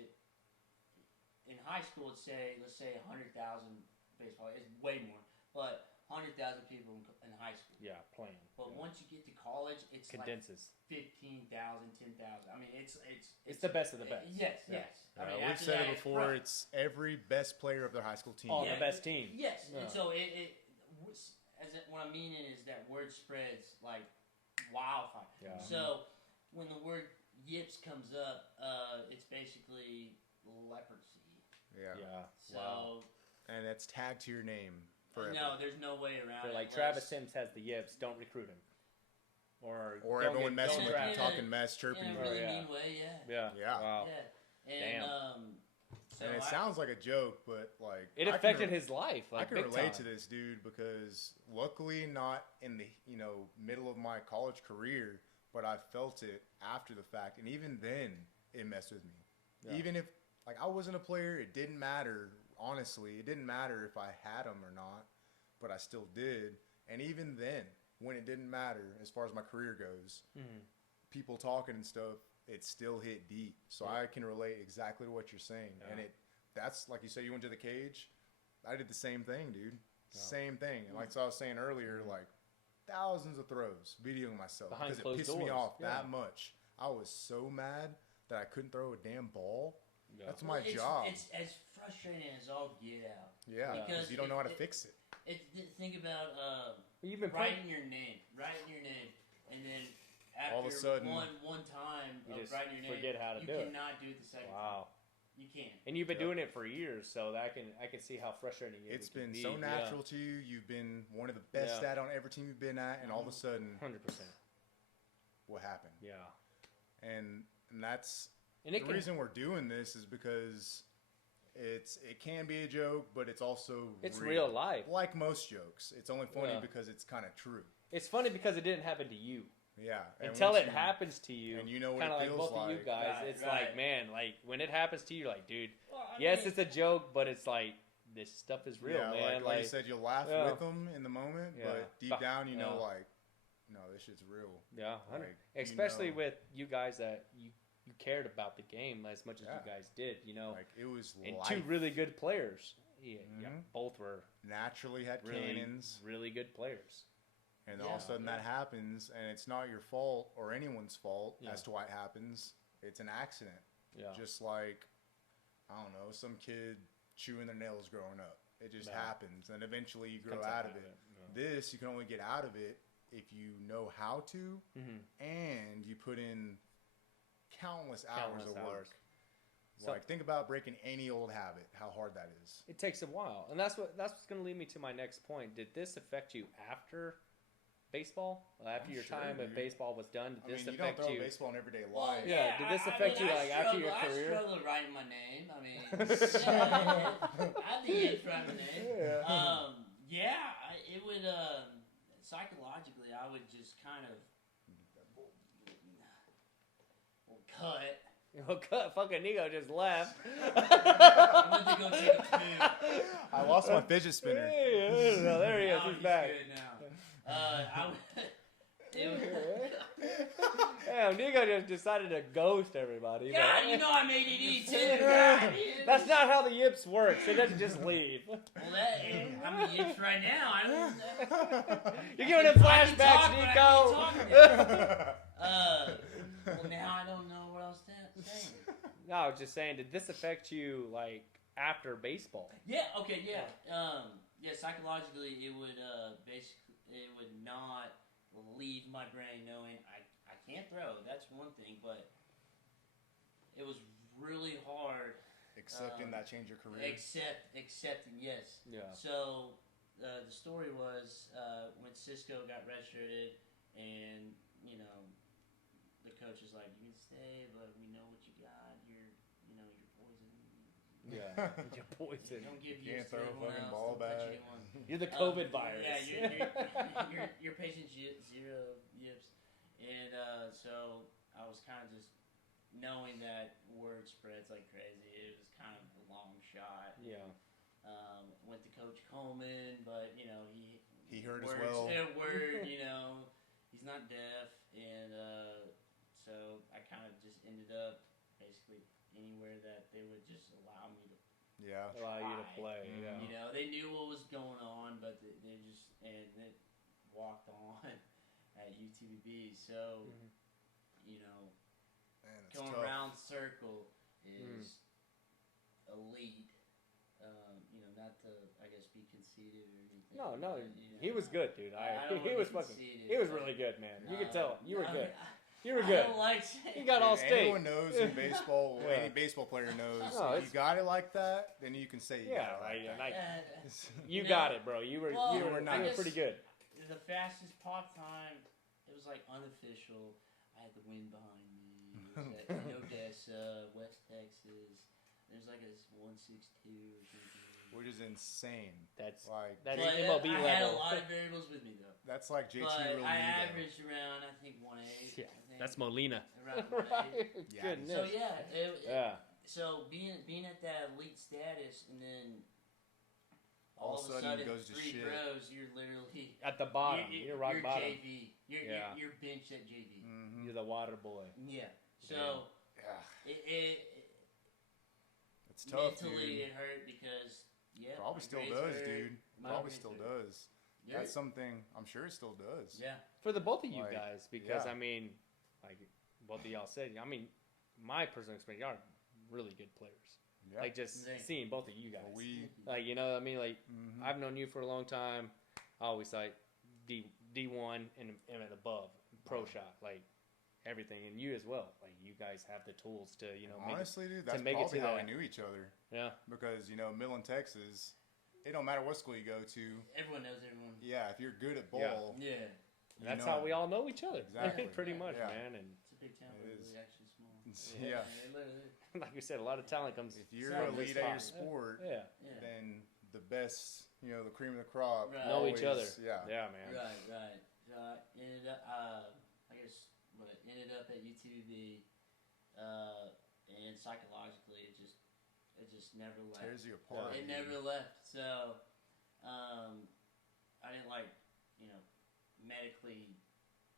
in high school, let's say 100,000 baseball is way more, but 100,000 people in high school. Yeah, playing. But Yeah. once you get to college, it's Condenses. like 15,000, 10,000. I mean, it's It's the best of the best. Yes, Yeah. yes. I mean, We've after said that, it before. right. It's every best player of their high school team. Oh, Yeah. the best team. Yes, Yeah. and so what I'm meaning is that word spreads like wildfire. Yeah. So when the word yips comes up, it's basically leprosy. Yeah. Yeah. So Wow. And it's tagged to your name forever. no, there's no way around They're it. like unless- Travis Sims has the yips. Don't recruit him. Or Or don't everyone get- messing don't with draft you, him. talking mess, chirping in you. a really yeah. mean way, yeah. Yeah. Yeah. Wow. Yeah. And Damn. so And it I- sounds like a joke, but like It I can affected re- his life. Like I can big relate time. to this dude because luckily not in the middle of my college career, but I felt it after the fact, and even then it messed with me. Yeah. Even if like I wasn't a player, it didn't matter. Honestly, it didn't matter if I had them or not, but I still did. And even then, when it didn't matter as far as my career goes, people talking and stuff, it still hit deep. So I can relate exactly to what you're saying. Yeah. And that's like you said, you went to the cage. I did the same thing, dude. Yeah. Same thing. And like I was saying earlier, like thousands of throws, videoing myself Behind because it closed pissed me doors. off Yeah. that much. I was so mad that I couldn't throw a damn ball. Yeah. That's my it's, job. It's as frustrating as all get out. Yeah, Because because you don't know how to fix it. Think about You've been writing your name, and then after All of a sudden, one time you of just writing your name, forget how to you do it. cannot do it the second Wow. time. You can't. And you've been Yep. doing it for years, so that I can see how frustrating It's it can been be. so natural to you. You've been one of the best Yeah. at on every team you've been at, and all of a sudden, 100%. what happened? Yeah. And that's And the reason we're doing this is because it can be a joke, but it's also it's real life. Like most jokes, it's only funny Yeah. because it's kind of true. It's funny because it didn't happen to you. Yeah. and Until once it you- happens to you, and you know what kind it of like feels both of you like. guys, Right, it's right. like, man, like when it happens to you, you're like, dude, Well, I yes, mean, it's a joke, but it's like this stuff is real, yeah, man. like you said, you'll laugh yeah. with them in the moment, Yeah. but deep But- down, you know, yeah. like, no, this shit's real. yeah, Like, especially you know, with you guys that you cared about the game as much as Yeah. you guys did, you know, like it was and life. two really good players. Yeah, Mhm. both were Naturally had really, cannons, really good players. and all of a Yeah. sudden that happens, and it's not your fault or anyone's fault Yeah. as to why it happens. It's an accident. Yeah, Just like, I don't know, some kid chewing their nails growing up. It just Yeah. happens, and eventually you grow Comes out of it. Yeah. This, you can only get out of it if you know how to, Mhm. and you put in countless hours Countless of work. hours. So Like, think about breaking any old habit, how hard that is. it takes a while, and that's what's going to lead me to my next point. Did this affect you after baseball? After your Sure, time at dude. baseball was done, did this You don't affect throw you? baseball in everyday Well, life. Yeah, did this affect you, like, after your career? I struggled writing my name. I mean, I had the Yips write my name. It would, psychologically, I would just kind of cut. Fucking Nico just left. I went to go take a poo. I lost my fidget spinner. No, there he is. Now He's back. good now. Damn, Nico just decided to ghost everybody. God, but- you know I made it easy too. God, That's not how the Yips works. It doesn't just leave. Well, I'm a Yips right now. I don't. You're giving him flashbacks, Nico. Well, now I don't know what I was saying. No, I was just saying, did this affect you like after baseball? Yeah. Okay. Yeah. Psychologically, it would it would not leave my brain knowing I can't throw. That's one thing, but it was really hard. Accepting that changed your career. Accepting, yes. Yeah. So the story was when Cisco got redshirted, and the coach is like, "You can stay, but we know what you got. You're poison." Yeah, you're poison. Don't give You Yips can't to throw a anyone fucking else. ball Don't touch back. anyone. You're the COVID virus. Yeah, you're patient zero Yips. And so I was kind of just knowing that word spreads like crazy. It was kind of a long shot. Yeah. Went to Coach Coleman, but He heard as words, well. he's not deaf, and so I kind of just ended up basically anywhere that they would just allow me to. Yeah. Allow you to play. Mhm. Yeah. They knew what was going on, but they just they walked on at UTBB. So Man, it's going tough. around circle is elite. Not to be conceited or anything. No, but, he was good, dude. I don't He wanna was be fucking. conceited, He was but- really good, man. You No, could tell. You were no, good. You were I good. don't like saying You got all If state. anyone knows in baseball, Yeah. any baseball player knows, No, if it's- you got it like that, then you can say you Yeah, got it like that. you No. got it, bro. You were Well, you were I you were guess- pretty good. The fastest pop time, it was like unofficial. I had the wind behind me. It was in Odessa, West Texas. There's like a 162 or something. Which is insane. That's Like that's But MLB I level. had a lot of variables with me though. that's like JT But Realmuto. I averaged around, I think, 1.8. Yeah, I think. that's Molina. Around 1.8. Yeah. Goodness. So yeah, Yeah. So being at that elite status, and then All of of a a sudden sudden, it goes to 3 shit. pros, you're literally At the bottom, you're rock you're bottom. JV. Yeah. You're benched at JV. Mm-hmm. You're the water boy. Yeah. So Yeah. it It's tough, mentally dude. it hurt because Probably my still grades does, hurt, dude. my Probably grades still hurt. does. Yeah. That's something I'm sure it still does. Yeah. For the both of you Like, guys, because yeah. I mean, like both of y'all said, I mean, my personal experience, y'all are really good players. Yeah. Like just Thank you. seeing both of you guys. Well, we. Like I mean, like Mhm. I've known you for a long time. I always like D1 and above pro shot, like everything, and you as well. Like you guys have the tools to make it. Honestly, dude, that's make it probably to how that. we knew each other. Yeah, Because Midland, Texas, it don't matter what school you go to. Everyone knows everyone. Yeah, if you're good at Yeah. ball, Yeah. you that's know how we all know each other. Exactly. Pretty much, Yeah. man. And It's a big town, It but is. really actually small. Yeah. Literally. like we said, a lot of talent comes. If you're Exactly. elite at your sport, Yeah, Yeah. then the best, the cream of the crop. Right. know each other. always- Yeah. Yeah, man. Right. So I ended up, ended up at UTB, and psychologically, it just never left. Tears you apart. It dude. never left. So, I didn't medically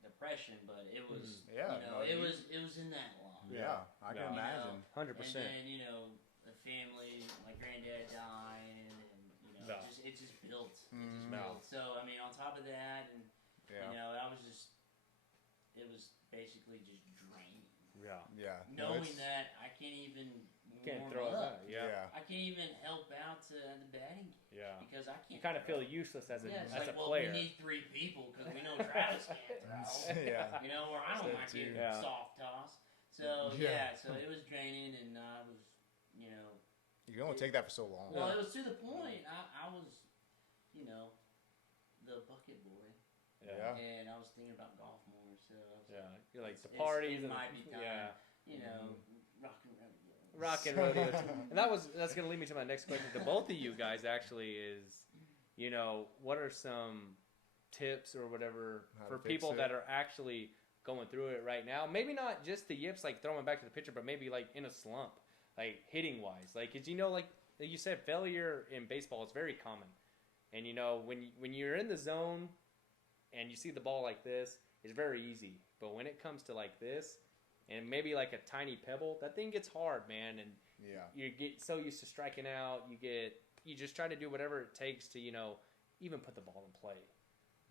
depression, but it was, Yeah, no, it was in that line. Yeah, I can Yeah. imagine. 100%. And then the family, my granddad dying, and No. it just built. It Mm. just No. built. So I mean, on top of that, and Yeah. I was just, it was basically just draining. Yeah. Yeah. No, Knowing it's- that I can't even Can't warm throw it up. back. Yeah. I can't even help out to the batting game Yeah. because I can't. You kind of throw. feel useless as a It's as like, a well, player. we need 3 people because we know Travis can't throw. Yeah. Or I don't So like too. getting Yeah. soft toss. So Yeah. so it was draining, and I was you know. You can only take that for so long. Well, it was to the point. I was, you know, the bucket boy. Yeah. And I was thinking about golf more, so I was you're like the parties. It might be time. Yeah. You know, Rock and rodeo. And that's going to lead me to my next question to both of you guys. Actually, is what are some tips or whatever for people that are actually going through it right now? Maybe not just the yips, like throwing back to the pitcher, but maybe like in a slump, like hitting wise. Like, cause like you said, failure in baseball is very common. And when you're in the zone and you see the ball like this, it's very easy. But when it comes to like this, and maybe like a tiny pebble, that thing gets hard, man. And you get so used to striking out, you just try to do whatever it takes to even put the ball in play.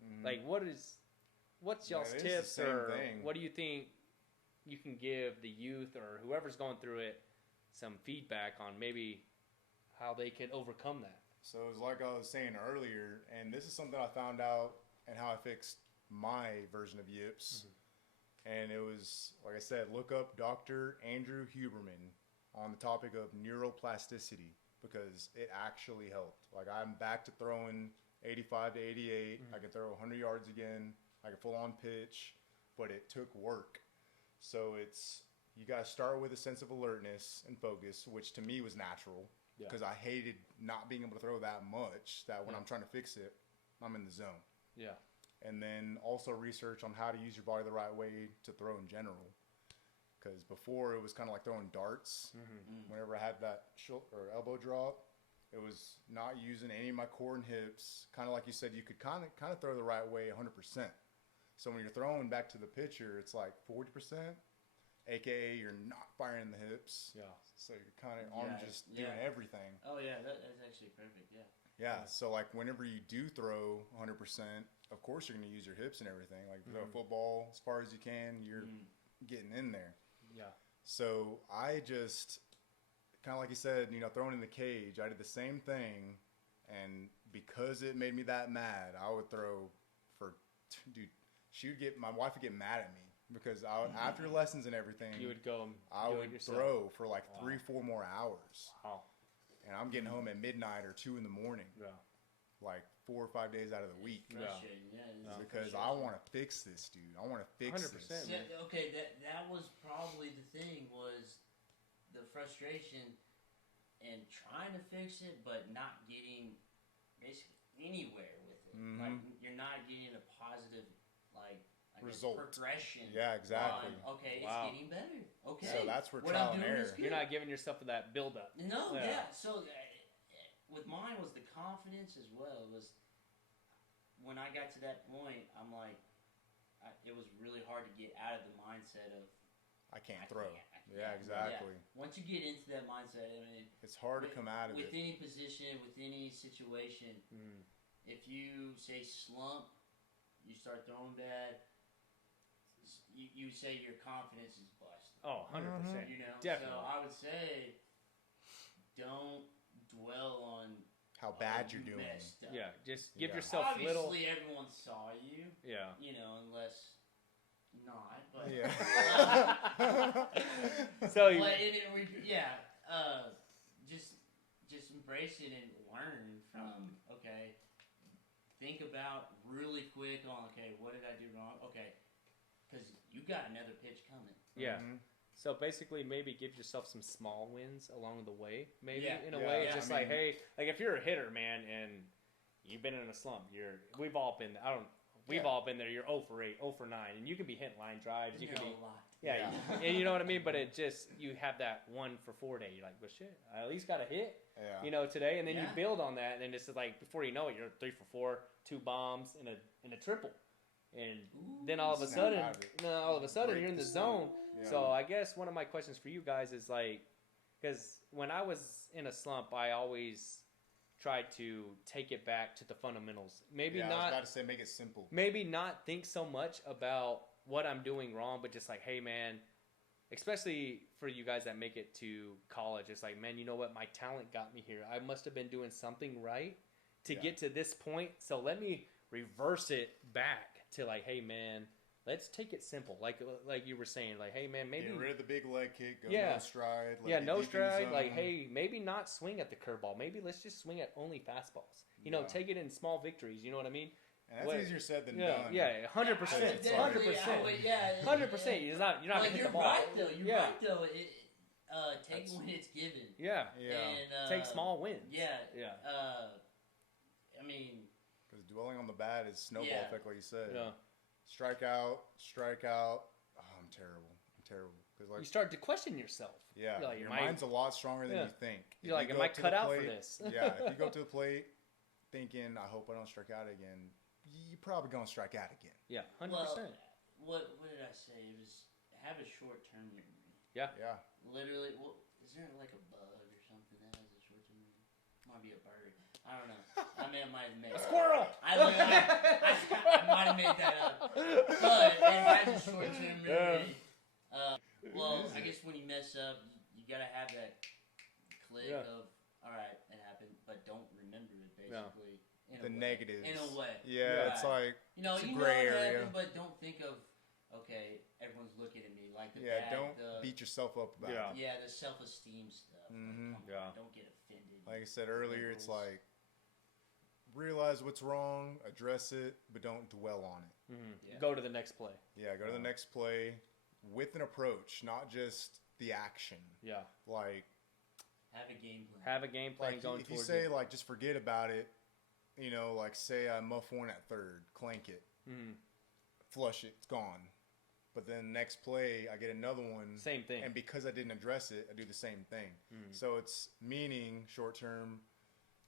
Mm-hmm. Like what's y'all's tips, or what do you think you can give the youth or whoever's going through it some feedback on maybe how they can overcome that? So it's like I was saying earlier, and this is something I found out and how I fixed my version of Yips. Mm-hmm. And it was, like I said, look up Dr. Andrew Huberman on the topic of neuroplasticity, because it actually helped. Like, I'm back to throwing 85 to 88. Mm-hmm. I can throw 100 yards again. I can full on pitch, but it took work. So you got to start with a sense of alertness and focus, which to me was natural, because I hated not being able to throw that much, that when I'm trying to fix it, I'm in the zone. Yeah. And then also research on how to use your body the right way to throw in general. Because before it was kind of like throwing darts. Mm-hmm. Whenever I had that elbow drop, it was not using any of my core and hips. Kind of like you said, you could kind of throw the right way 100%. So when you're throwing back to the pitcher, it's like 40%, aka you're not firing the hips. Yeah. So you're kind of arm just doing everything. Oh yeah, that's actually perfect. Yeah. Yeah. So like whenever you do throw 100%, of course you're going to use your hips and everything. Like throw a football as far as you can, you're getting in there. Yeah. So I just kind of like you said, throwing in the cage, I did the same thing, and because it made me that mad, I would throw my wife would get mad at me, because after lessons and everything, you would go. I would throw for like 3-4 more hours. Wow. And I'm getting home at midnight or 2 in the morning. Yeah. Like 4 or 5 days out of the week. Because I want to fix this, dude. I want to fix 100%, this. Yeah, okay, that was probably the thing, was the frustration and trying to fix it, but not getting basically anywhere with it. Mm-hmm. Like, you're not getting a positive, result, progression. Yeah, exactly. It's getting better. Okay. So that's where trial and error. You're not giving yourself that build up. No, yeah. So with mine was the confidence as well. It was when I got to that point, I'm like, it was really hard to get out of the mindset of I can't throw. Yeah, exactly. Yeah. Once you get into that mindset, I mean, it's hard to come out of with it. With any position, with any situation, if you say slump, you start throwing bad, you say your confidence is bust. Oh, 100%. Definitely. So I would say don't dwell on how bad you're doing. Yeah, just give yourself Obviously, everyone saw you. Yeah. Unless not, but just embrace it and learn from. Okay, think about really quick on. Okay, what did I do wrong? Okay, because you got another pitch coming. Yeah. Mm-hmm. So basically, maybe give yourself some small wins along the way. Maybe in a way, just like, hey, like if you're a hitter, man, and you've been in a slump, we've all been. We've all been there. You're 0 for 8, 0 for 9, and you can be hitting line drives. You can be a lot. Yeah, and you know what I mean. But it just you have that 1 for 4 day. You're like, well, shit, I at least got a hit. Yeah. Today, and then you build on that, and then it's like before you know it, you're 3 for 4, 2 bombs, and a triple. And then all of a sudden, you're in the zone. Yeah. So I guess one of my questions for you guys is like, because when I was in a slump, I always tried to take it back to the fundamentals. Maybe not. I was about to say, make it simple. Maybe not think so much about what I'm doing wrong, but just like, hey, man, especially for you guys that make it to college, it's like, man, you know what? My talent got me here. I must have been doing something right to get to this point. So let me reverse it back to like, hey, man, let's take it simple. Like you were saying, like, hey man, maybe get rid of the big leg kick, go Yeah. no stride. yeah, let no the stride. zone. Like, hey, maybe not swing at the curveball. Maybe let's just swing at only fastballs. You know, Yeah. take it in small victories. You know what I mean? And that's What- easier said than Yeah, done. yeah, 100%, It's like- 100%, Yeah, 100%. You're not Like, gonna hit you're the ball. right though. You're yeah, right though. Take That's- when it's given. yeah. Yeah, And, Take small wins. Yeah. Yeah. I mean, because dwelling on the bad is snowball Yeah. effect, like you said. Yeah. Strike out. Oh, I'm terrible. Because You like, start to question yourself. yeah, You're like, your am I- mind's a lot stronger than Yeah. you think. If You're like, you am go I up to cut the out for plate- this? Yeah, if you go to the plate thinking, I hope I don't strike out again, you're probably gonna strike out again. Yeah, 100%. what did I say? It was have a short term memory. Yeah. Literally, is there like a bug or something that has a short term memory? Might be a bird. I don't know. I might have made A squirrel. I might have made that up. But it has a short term memory. Well, I guess when you mess up, you gotta have that click of, all right, it happened, but don't remember it. Basically, in The a way. negatives. In a way. Yeah, Right. it's like You know, it's a you know gray it area. happened, but don't think of, okay, everyone's looking at me like the yeah, bad, don't the, beat yourself up about Yeah. it. yeah, the self-esteem stuff. Mhm. Like, come Yeah. on, don't get offended. Like I said earlier, it's Wrinkles. like realize what's wrong, address it, but don't dwell on it. Mm-hmm. Yeah. Go to the next play. Yeah, go to the next play with an approach, not just the action. Yeah. Like Have a game plan. Have a game plan Like going if you towards say it. like just forget about it, you know, like say I muff one at third, clank it, Mhm. flush it, it's gone. But then next play I get another one, Same thing. and because I didn't address it, I do the same thing. Mhm. So it's meaning short term,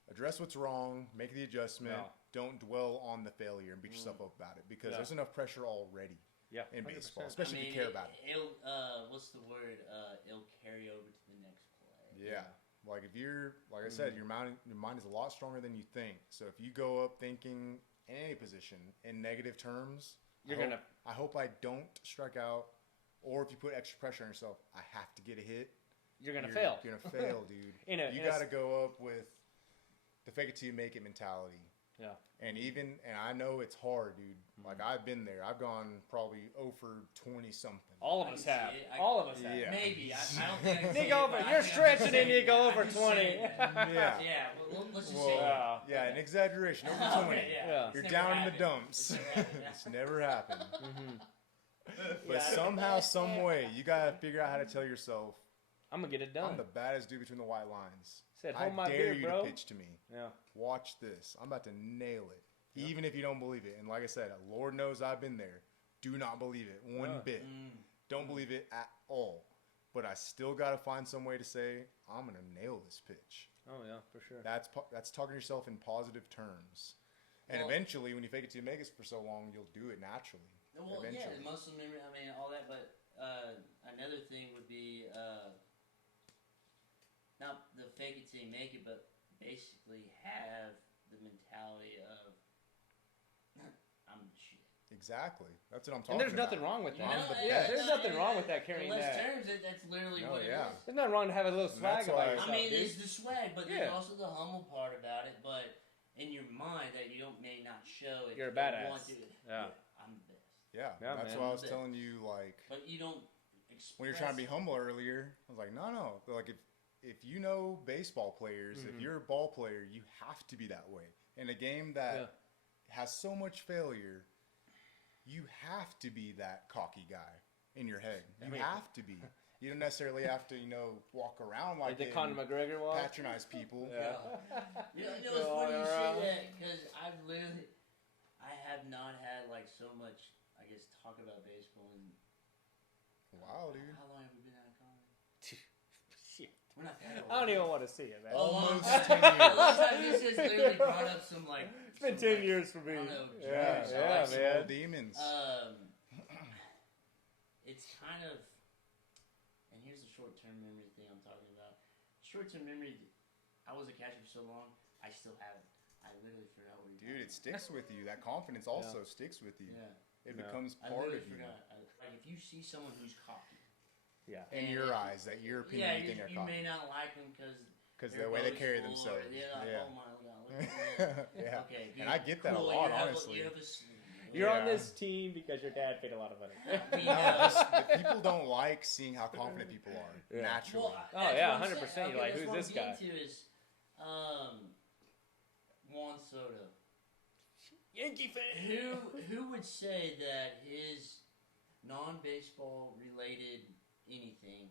address what's wrong, make the adjustment, Yeah. don't dwell on the failure and beat yourself up about it because Yeah. there's enough pressure already Yeah. in 100%. baseball, especially if you care about it. It'll, what's the word? It'll carry over to the next play. Yeah. Like if you're, like I said, your mind is a lot stronger than you think. So if you go up thinking in any position in negative terms, I hope I don't strike out, or if you put extra pressure on yourself, I have to get a hit. You're gonna fail. You're gonna fail, dude. In You got to go up with the fake it till you make it mentality. Yeah. And I know it's hard, dude. Like I've been there. I've gone probably over 20 something. All of I us can have. see it. All of us have. Yeah. Maybe. I don't think I can see Nick it, over. but I You're think I can stretching see and you it. go I over can see 20. it. Yeah. Yeah, well, let's just Well, say Yeah. yeah, an exaggeration. Over 20. Okay, Yeah. It's You're never down in the happened. dumps. It's never happened. It's never happened. Mhm. But somehow, some way, you gotta figure out how to tell yourself, I'm gonna get it done. I'm the baddest dude between the white lines. Said, I hold my dare beer, you bro. to pitch to me. Yeah. Watch this. I'm about to nail it. Even if you don't believe it. And like I said, Lord knows I've been there. Do not believe it one Yeah. bit. Mm. Don't believe it at all. But I still got to find some way to say, I'm going to nail this pitch. Oh yeah, for sure. That's talking to yourself in positive terms. And Well- eventually, when you fake it till you make it for so long, you'll do it naturally. Well, yeah, Eventually. muscle memory. I mean, all that. But another thing would be not the fake it till you make it, but basically have the mentality of I'm the shit. Exactly. That's what I'm talking And there's about. nothing wrong with You that. know, Yeah, best. there's nothing wrong with that carrying in less that. terms, that's literally No, what yeah. it is. There's nothing wrong to have a little And swag that's about why- yourself. I mean, dude. it's the swag, but Yeah. there's also the humble part about it. But in your mind, that you may not show if You're a you don't badass. want to. Yeah. I'm the best. Yeah, Yeah, that's man. why I was But- telling you, like, But you don't express when you're trying to be humble earlier, I was like, no. Like, if you know baseball players, if Mhm. you're a ball player, you have to be that way. In a game that Yeah. has so much failure, you have to be that cocky guy in your head. You I mean- have to be. You don't necessarily have to, walk around like Like the it Conor and McGregor walk. patronize people. Yeah. You know, it's Go all funny you around. say that because I have not had like so much, I guess, talk about baseball in. Wow, dude. How long have we been out of college? Shit. We're not that old. I don't even want to see it, man. Oh, Almost long 10 time. years. The last time this has literally brought up some like. It's been some, 10 like, years for me. I don't know, Yeah, dreams. I yeah, like some man. old demons. It's kind of, and here's the short-term memory thing I'm talking about. Short-term memory, I was a catcher for so long, I still have it. I literally forgot what he Dude, it sticks with you. That confidence also sticks with you. Yeah, It Yeah. becomes I part literally of you. forgot. Like if you see someone who's cocky, Yeah. In your eyes, that your opinion, yeah, you think they're you cocky. may not like them because Because the way they carry themselves. Yeah, like, Yeah. oh my god, look at that. Yeah. Okay, And I get that a cool, lot, you have honestly. You have You're on this team because your dad paid a lot of money. The people don't like seeing how confident people are naturally. Well, 100%. You're like, who's this guy? To is, Juan Soto. Yankee fan. Who would say that his non-baseball related anything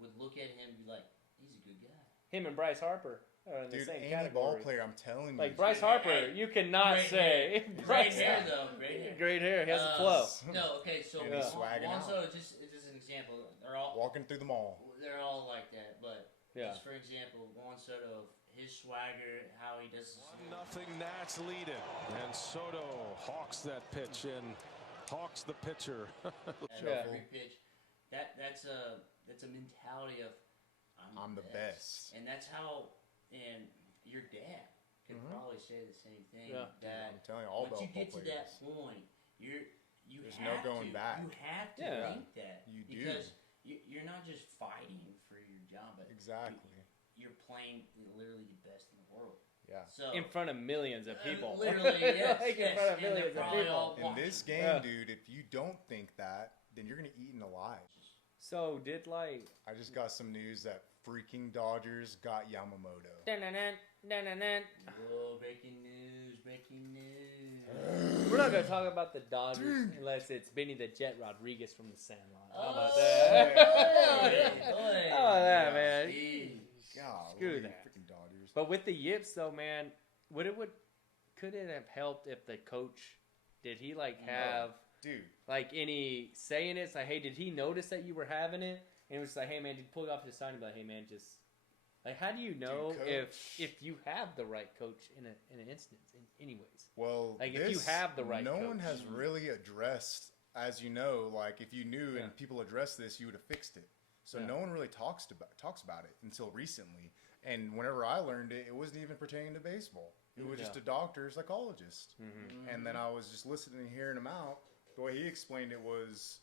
would look at him and be like, he's a good guy. Him and Bryce Harper are in the Dude, same any category. ball player, I'm telling you. Like Bryce Harper, you cannot say. Great hair, though. Great hair. Great hair. He has a flow. No, okay, so Juan Soto, just as an example, they're all walking through the mall. They're all like that, but just for example, Juan Soto, his swagger, how he does. 1-0 Nats lead it, and Soto hawks that pitch and hawks the pitcher. Every pitch. That's a mentality of I'm the best. And that's how. And your dad could probably say the same thing. Yeah. That I'm telling you, all once you get to players. that point, There's have no going to, back. You have to think that because you're not just fighting for your job, but you're playing literally the best in the world. Yeah. So in front of millions of people. Literally, yes. In front of millions of people. In this game, dude, if you don't think that, then you're gonna eat alive. So I just got some news that freaking Dodgers got Yamamoto. Whoa, breaking news. We're not going to talk about the Dodgers unless it's Benny the Jet Rodriguez from the Sandlot. How about that? How about that, man? God, screw that. Freaking Dodgers. But with the Yips, though, man, could it have helped if the coach, did he have... Dude. Like any say in it, it's like, hey, did he notice that you were having it? And it was like, hey man, did you pull it off his sign and be like, hey man, just like, how do you know if you have the right coach in an instance? Anyways, well, like if you have the right, no coach. one has really addressed, as you know, like if you knew and people addressed this, you would have fixed it. So no one really talks about it until recently. And whenever I learned it, it wasn't even pertaining to baseball. It was just a doctor, psychologist, and then I was just listening and hearing him out. The way he explained it was,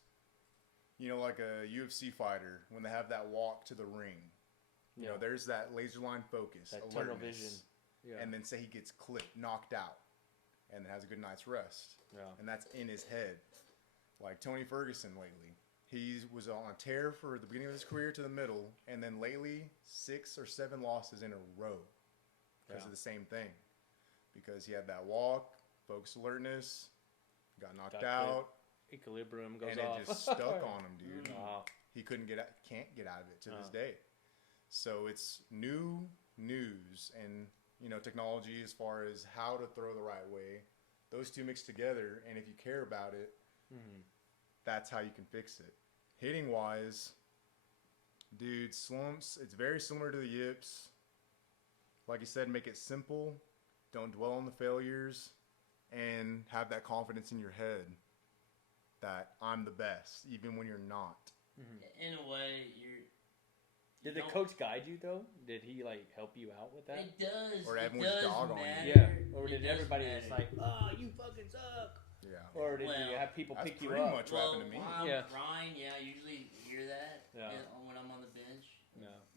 like a UFC fighter, when they have that walk to the ring, you know, there's that laser line focus, that alertness, tunnel vision. And then say he gets knocked out, and then has a good night's rest. And that's in his head. Like Tony Ferguson lately. He was on a tear for the beginning of his career to the middle, and then lately 6 or 7 losses in a row because of the same thing. Because he had that walk, focus, alertness, got knocked out. Equilibrium goes and off. And it just stuck on him, dude. Wow. He can't get out of it to this day. So it's new news and, technology as far as how to throw the right way. Those two mixed together, and if you care about it, that's how you can fix it. Hitting-wise, dude, slumps, it's very similar to the Yips. Like you said, make it simple. Don't dwell on the failures. And have that confidence in your head that I'm the best, even when you're not. In a way, Did the coach guide you though? Did he help you out with that? It does. Or everyone's dog on you. Yeah. Or did everybody just oh, you fucking suck? Yeah. Or did you have people pick you up? That's pretty much what happened to me. When I'm crying, I usually hear that when I'm on the bench.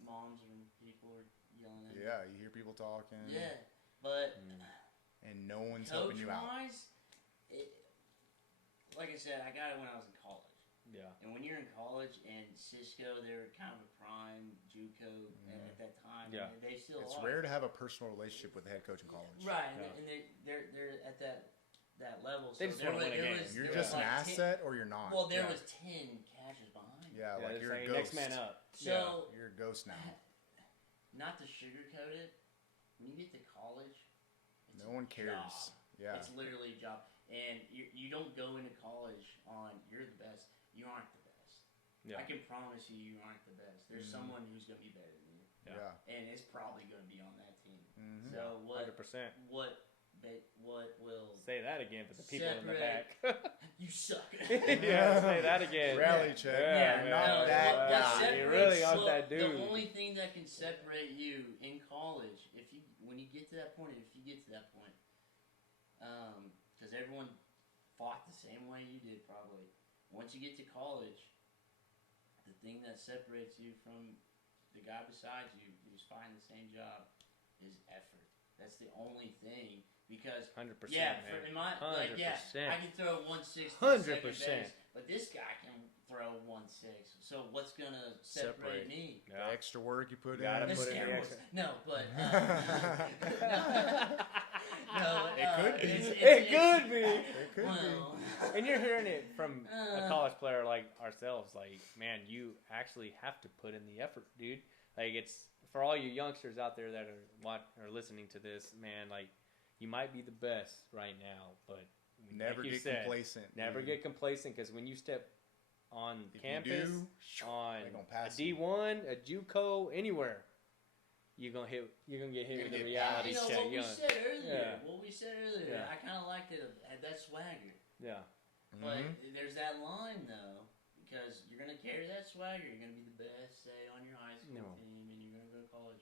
Moms and people are yelling at me. Yeah, you hear people talking. Yeah, but... And no one's helping you out. Coach-wise, like I said, I got it when I was in college. Yeah. And when you're in college and Cisco, they were kind of a prime JUCO at that time. Yeah. And they still It's are. rare to have a personal relationship with the head coach in college. Right, and they're at that level. They just want to win a game. You're just an asset or you're not. Well, there was 10 catches behind. Yeah, you're a ghost. Next man up. So you're a ghost now. Not to sugarcoat it, when you get to college, no one cares. Job. Yeah. It's literally a job. And you don't go into college on you're the best. You aren't the best. Yeah. I can promise you aren't the best. There's someone who's going to be better than you. Yeah. And it's probably going to be on that team. So 100%. What will say that again for the people in the back? You suck. Say that again. Rally check. Yeah, not that guy. You really aren't that dude. The only thing that can separate you in college, when you get to that point, because everyone fought the same way you did probably. Once you get to college, the thing that separates you from the guy beside you who's fighting the same job is effort. That's the only thing. because 100%. yeah, man. in my 100%. like yeah, I can throw 1-6 to 100%. second base, but this guy can throw 1-6. So what's gonna separate me? The extra work you put You gotta in. The put in the steroids. extra. No, but It could be. It could be. It could well, And you're hearing it from a college player like ourselves. Like, man, you actually have to put in the effort, dude. Like, it's for all you youngsters out there that are listening to this, man. Like, you might be the best right now, but never like you get said, complacent. Never dude. get complacent, because when you step on If campus, you do, on they gonna a pass you. D1, a JUCO, anywhere, you're gonna get hit with a reality you know check. what we said earlier. Yeah. What we said earlier. Yeah. I kind of liked it. Had that swagger. Yeah. But Mhm. there's that line though, because you're gonna carry that swagger. You're gonna be the best, say, on your high school No. team, and you're gonna go to college.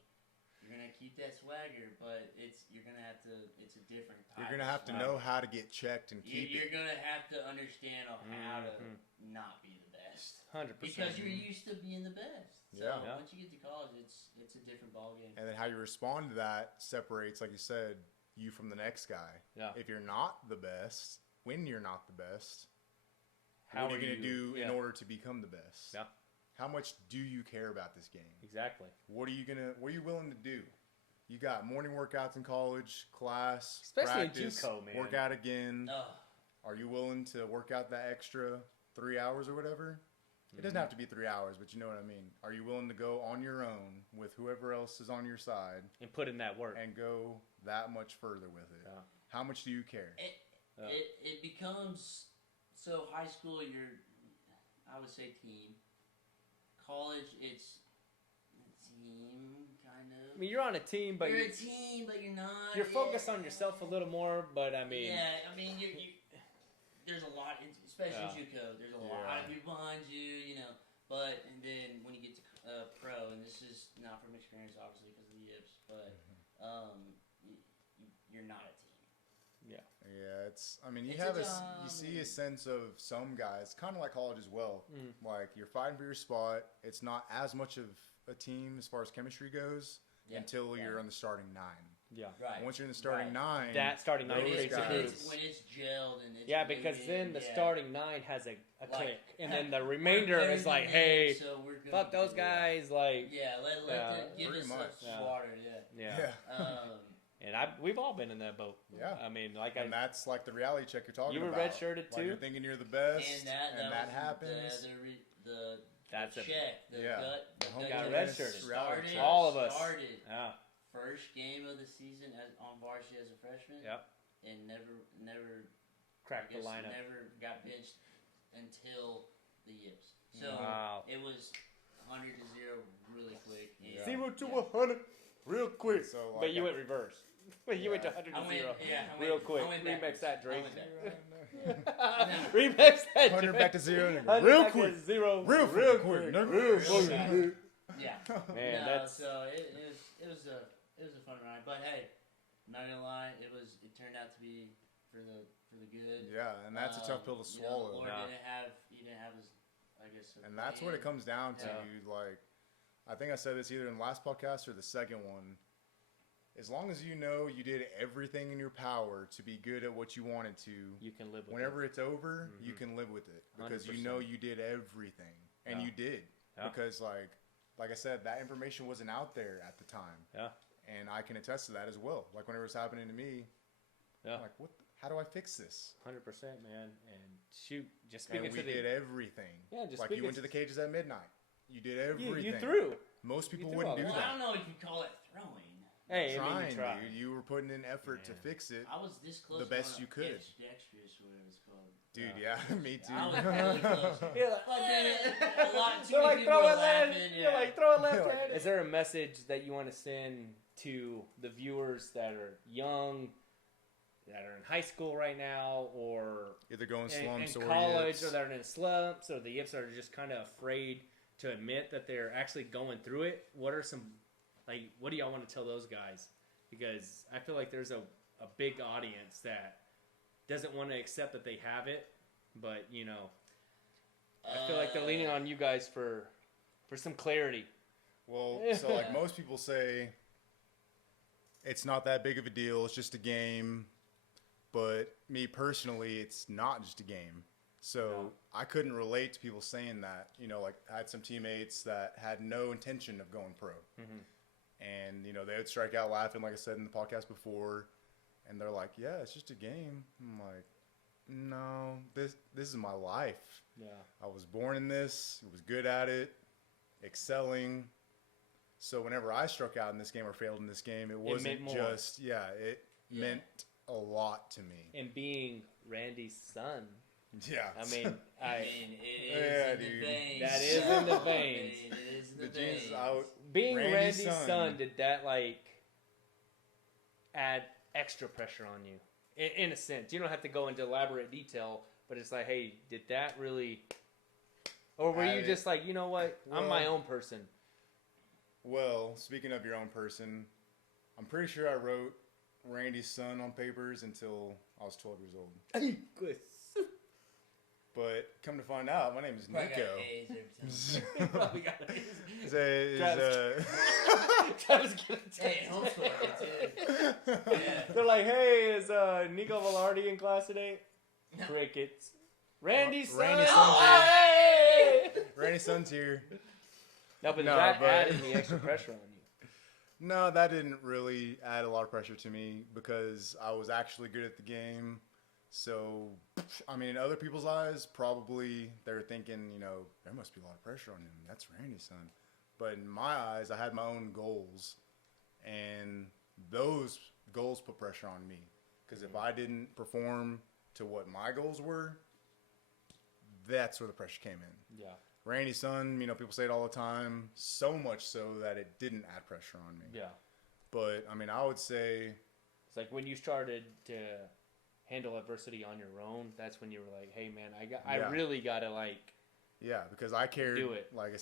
You're gonna keep that swagger, but you're gonna have to. It's a different type. You're gonna have to know how to get checked and keep You're it. gonna have to understand how to Mhm. not be the best, 100%. because you're used to being the best. So Yeah. Yeah. once you get to college, it's a different ballgame. And then how you respond to that separates, like you said, you from the next guy. Yeah. If you're not the best, when you're not the best, How what are you are going to do in yeah. order to become the best? Yeah. How much do you care about this game? Exactly. What are you willing to do? You got morning workouts in college, class, Especially in practice, JUCO, man. work out again. Ugh. Are you willing to work out that extra 3 hours or whatever? It doesn't have to be 3 hours, but you know what I mean. Are you willing to go on your own with whoever else is on your side And put in that work. and go that much further with it? Yeah. How much do you care? It becomes so high school. I would say team. College, it's team kind of. I mean, you're on a team, but you're a team, but you're not. you're focused on yourself a little more. But I mean, Yeah, I mean, you there's a lot, especially Yeah. in JUCO. There's a lot of people behind you, you know. But and then when you get to pro, and this is not from experience, obviously, because of the Yips, but you're not a team. Yeah, it's. I mean, you It's have a you see a sense of some guys, kind of like college as well. Like you're fighting for your spot. It's not as much of a team as far as chemistry goes until you're on the starting 9. yeah. Right. Once you're in the starting 9, That starting 9 those creates a guys- groove. when it's gelled and it's Yeah, because moving, then the yeah. starting 9 has a Like, click, and then the remainder we're is like, clearing the hey, name, so we're good fuck to those go. guys, like, Yeah, let Yeah, them give pretty us much. some Yeah. water. Yeah. yeah. And we've all been in that boat. Yeah. I mean, like and that's like the reality check you're talking You were about. redshirted Like too? you're thinking you're the best, And that was happens. That's the a- check. The Yeah. gut. The Home gut got check redshirted. reality Started. check. All of us. Started. Yeah. First game of the season on varsity as a freshman. Yep. And never Cracked I the guess lineup. Never got benched until the Yips. So Wow. it was 100 to 0 really quick. And 0 to 100 real quick. So, like, But you went reverse. You went to 100 to 0 real quick. Remix that, Drake. Remix that, 100 Drake. back to 0, nigga. 100 Real back to quick. 0. Real quick, nigga. Real quick. quick. Yeah. Man, no, that's so it was a fun ride. But hey, I'm not gonna lie, it turned out to be for the good. Yeah, and that's a tough pill to swallow. Lord Yeah. you didn't have as I guess. And that's what it comes down to. Yeah. Like, I think I said this either in the last podcast or the second one. As long as you know you did everything in your power to be good at what you wanted to, you can live with whenever it's over, you can live with it because you know 100%. you did everything, and Yeah. you did Yeah. because like I said, that information wasn't out there at the time. Yeah. And I can attest to that as well. Like whenever it's happening to me, Yeah. I'm like, how do I fix this? 100%, man. And shoot, just And speaking we to the did everything. Yeah, just like you speaking went to the cages at midnight. You did everything. you threw. Most people threw wouldn't all do that. Well, I that. don't know if you call it throwing. Hey, I mean, Trying, you tried. dude. You were putting in effort to Yeah. fix it. I was this close. The to best going you up could. Dexterous, whatever it's called. Dude, yeah, me too. I was really close. You're like, But then a lot too They're many like, people throw were it left. laughing. You're like, throw it left You're like- hand. Is there a message that you want to send to the viewers that are young, that are in high school right now, or Either going in slumps or college, yips. or that are in slumps, or the yips are just kind of afraid to admit that they're actually going through it? What are some, like, what do y'all want to tell those guys? Because I feel like there's a big audience that doesn't want to accept that they have it, but, you know, I feel like they're leaning on you guys for some clarity. Well, so like most people say, it's not that big of a deal. It's just a game. But me personally, it's not just a game. So I couldn't relate to people saying that. You know, like I had some teammates that had no intention of going pro. And, you know, they would strike out laughing, like I said in the podcast before. And they're like, yeah, it's just a game. I'm like, no, this is my life. Yeah. I was born in this. Was good at it. Excelling. So whenever I struck out in this game or failed in this game, it wasn't just, it meant a lot to me. And being Randy's son. Yeah. I mean, it is in the veins. That is in the veins. It is in the veins. Being Randy's son, did that, like, add extra pressure on you? In a sense. You don't have to go into elaborate detail, but it's like, hey, did that really... Or were you just like, you know what? I'm my own person. Well, speaking of your own person, I'm pretty sure I wrote Randy's son on papers until I was 12 years old. But come to find out, my name is Nico. Probably got A's Hey, homeschool too. They're like, hey, is Nico Velarde in class today? No. Crickets. Randy's son. Randy's son's here. No, but that added the extra pressure on you. No, that didn't really add a lot of pressure to me because I was actually good at the game. So, I mean, in other people's eyes, probably they're thinking, you know, there must be a lot of pressure on him. That's Randy's son. But in my eyes, I had my own goals. And those goals put pressure on me. Because if I didn't perform to what my goals were, that's where the pressure came in. Yeah. Randy's son, you know, people say it all the time, so much so that it didn't add pressure on me. Yeah. But, I mean, I would say... It's like when you started to handle adversity on your own, that's when you were like, hey, man, I really got to, like... Yeah, because I cared... Do it. Like,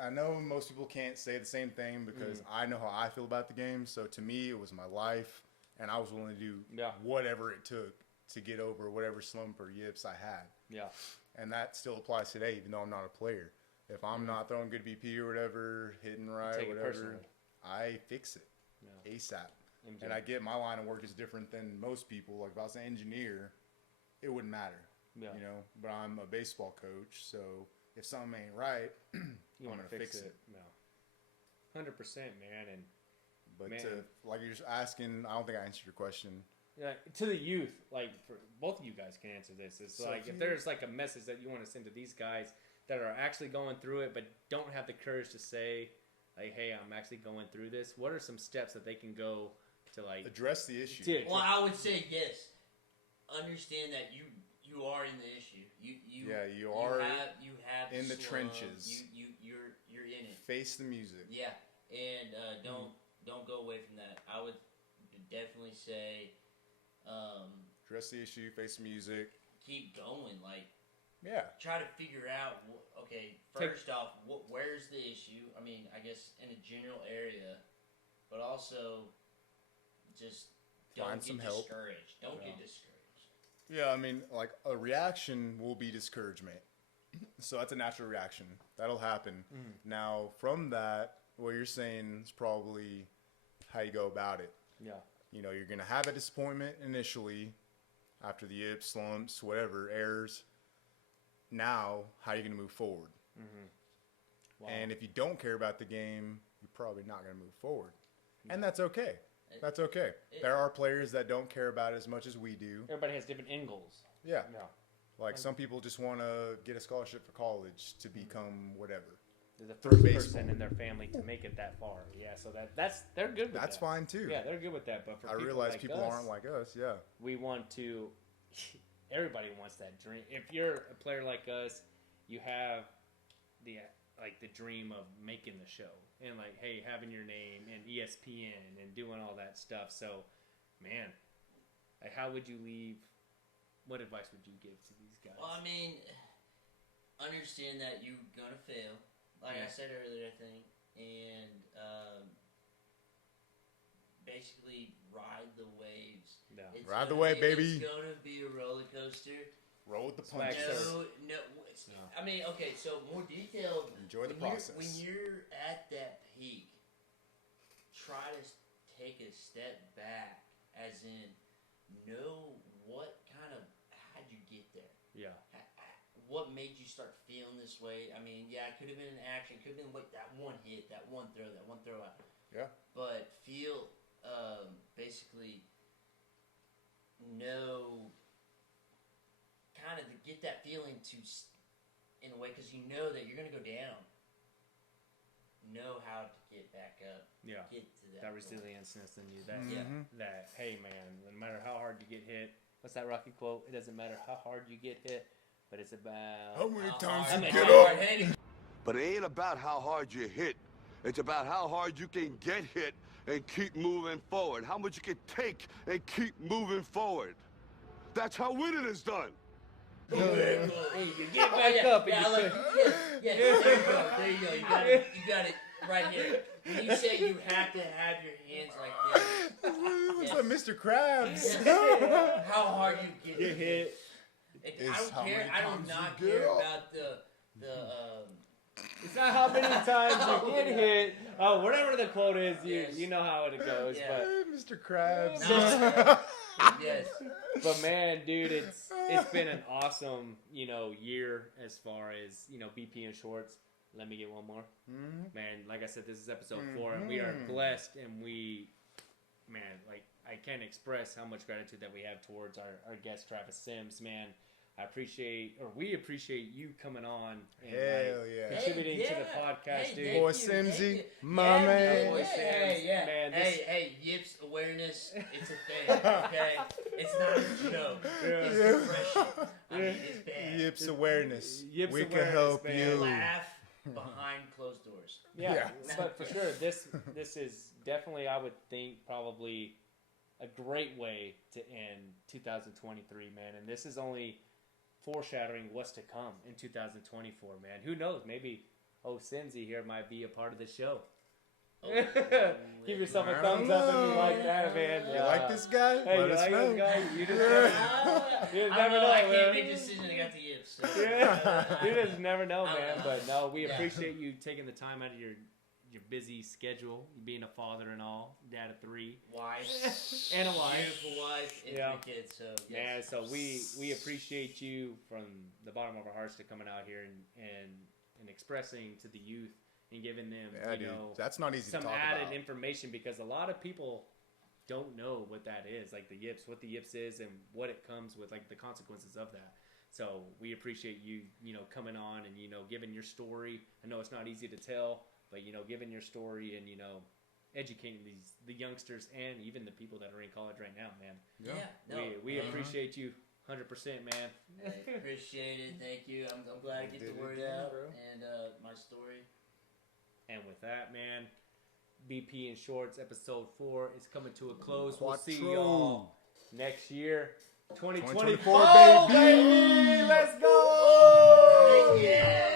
I know most people can't say the same thing because I know how I feel about the game. So, to me, it was my life, and I was willing to do whatever it took to get over whatever slump or yips I had. Yeah. And that still applies today, even though I'm not a player. If I'm not throwing good BP or whatever, hitting right, or whatever, I fix it ASAP. And I get my line of work is different than most people. Like if I was an engineer, it wouldn't matter. Yeah. You know, but I'm a baseball coach, so if something ain't right, you want to fix it. No. 100%, man. But like you're just asking, I don't think I answered your question. Yeah, to the youth, like for both of you guys can answer this. It's so like if there's like a message that you want to send to these guys that are actually going through it, but don't have the courage to say, like, "Hey, I'm actually going through this." What are some steps that they can go to like address the issue? Well, I would say yes. Understand that you are in the issue. You have in the trenches. You're in it. Face the music. Yeah, and don't go away from that. I would definitely say. Address the issue, face the music. Keep going, like try to figure out. Okay, first off, where's the issue? I mean, I guess in a general area, but also just don't get discouraged. Don't get discouraged. Yeah, I mean, like a reaction will be discouragement. So that's a natural reaction. That'll happen. Now, from that, what you're saying is probably how you go about it. Yeah. You know, you're going to have a disappointment initially after the yips, slumps, whatever, errors. Now, how are you going to move forward? Wow. And if you don't care about the game, you're probably not going to move forward. And that's okay. That's okay. There are players that don't care about it as much as we do. Everybody has different end goals. Yeah. Like some people just want to get a scholarship for college to become whatever. They're the first person in their family to make it that far. Yeah, so they're good with that. That's fine too. Yeah, they're good with that. But for I people realize like people us, aren't like us. Yeah, we want to. Everybody wants that dream. If you're a player like us, you have the dream of making the show and like, hey, having your name and ESPN and doing all that stuff. So, man, like, how would you leave? What advice would you give to these guys? Well, I mean, understand that you're gonna fail. Like I said earlier, I think, and basically ride the waves. Yeah. Ride the wave, baby. It's gonna be a roller coaster. Roll with the punches. No. I mean, okay. So more detailed. Enjoy the process. When you're at that peak, try to take a step back. As in, know what kind of how'd you get there? Yeah. What made you start feeling this way? I mean, yeah, it could have been an action, could have been like that one hit, that one throw out. Yeah. But feel basically know kind of to get that feeling to in a way because you know that you're gonna go down. Know how to get back up. Yeah. Get to that resilienceness in you. That Mm-hmm. that hey man, no matter how hard you get hit. What's that Rocky quote? It doesn't matter how hard you get hit, but it's about How many times hard you you get get up? But it ain't about how hard you hit. It's about how hard you can get hit and keep moving forward. How much you can take and keep moving forward. That's how winning is done. hey, you get back up and yeah, you like, yes, there you go. You got it right here. When you say you have to have your hands like this. It's like Mr. Krabs. How hard you get hit. I It's how don't care. many I do times not you get care up. about the It's not how many times you get hit. Oh, whatever the quote is, Yes. you know how it goes. Yeah. Mr. Krabs. No. Yes. But man, dude, it's been an awesome year as far as BP and shorts. Let me get one more. Mm-hmm. Man, like I said, this is episode 4, and we are blessed, and I can't express how much gratitude that we have towards our guest, Travis Sims, man. We appreciate you coming on and Hell yeah. contributing to the podcast, dude. Boy Simsy, my man. Boy Sims, man, Hey, Yips awareness, it's a thing, okay? It's not a joke. It's depression. I mean, it's bad. Yips awareness. Yips we awareness, can help man. you. Laugh behind closed doors. Yeah, Yeah. but for sure, this is definitely, I would think, probably a great way to end 2023, man. And this is only foreshadowing what's to come in 2024, man. Who knows? Maybe Cinzy here might be a part of the show. Give yourself a I thumbs don't up if you know. like that, man. You like this guy? Hey, Let you us like know. this guy? You just I never don't know, I man. can't make a decision. I got the Yips. So. You just never know, man. But no, we Yeah. appreciate you taking the time out of your busy schedule, being a father and all, dad of 3, Wife. and a wife. Beautiful wife and Yeah. 3 kids. So, Man, yes. so we appreciate you from the bottom of our hearts to coming out here and expressing to the youth and giving them Yeah, dude. That's not easy some to talk added about. information, because a lot of people don't know what that is, like the Yips, what the Yips is, and what it comes with, like the consequences of that. So we appreciate you, coming on and giving your story. I know it's not easy to tell, but giving your story and educating the youngsters and even the people that are in college right now, man. Yeah. No, We appreciate you 100%, man. I appreciate it. Thank you. I'm glad I get Did the it word again, out bro. and my story. And with that, man, BP and Shorts episode 4 is coming to a close. We'll see Quattro. y'all next year, 2024, 2024, baby. Let's go. Yes.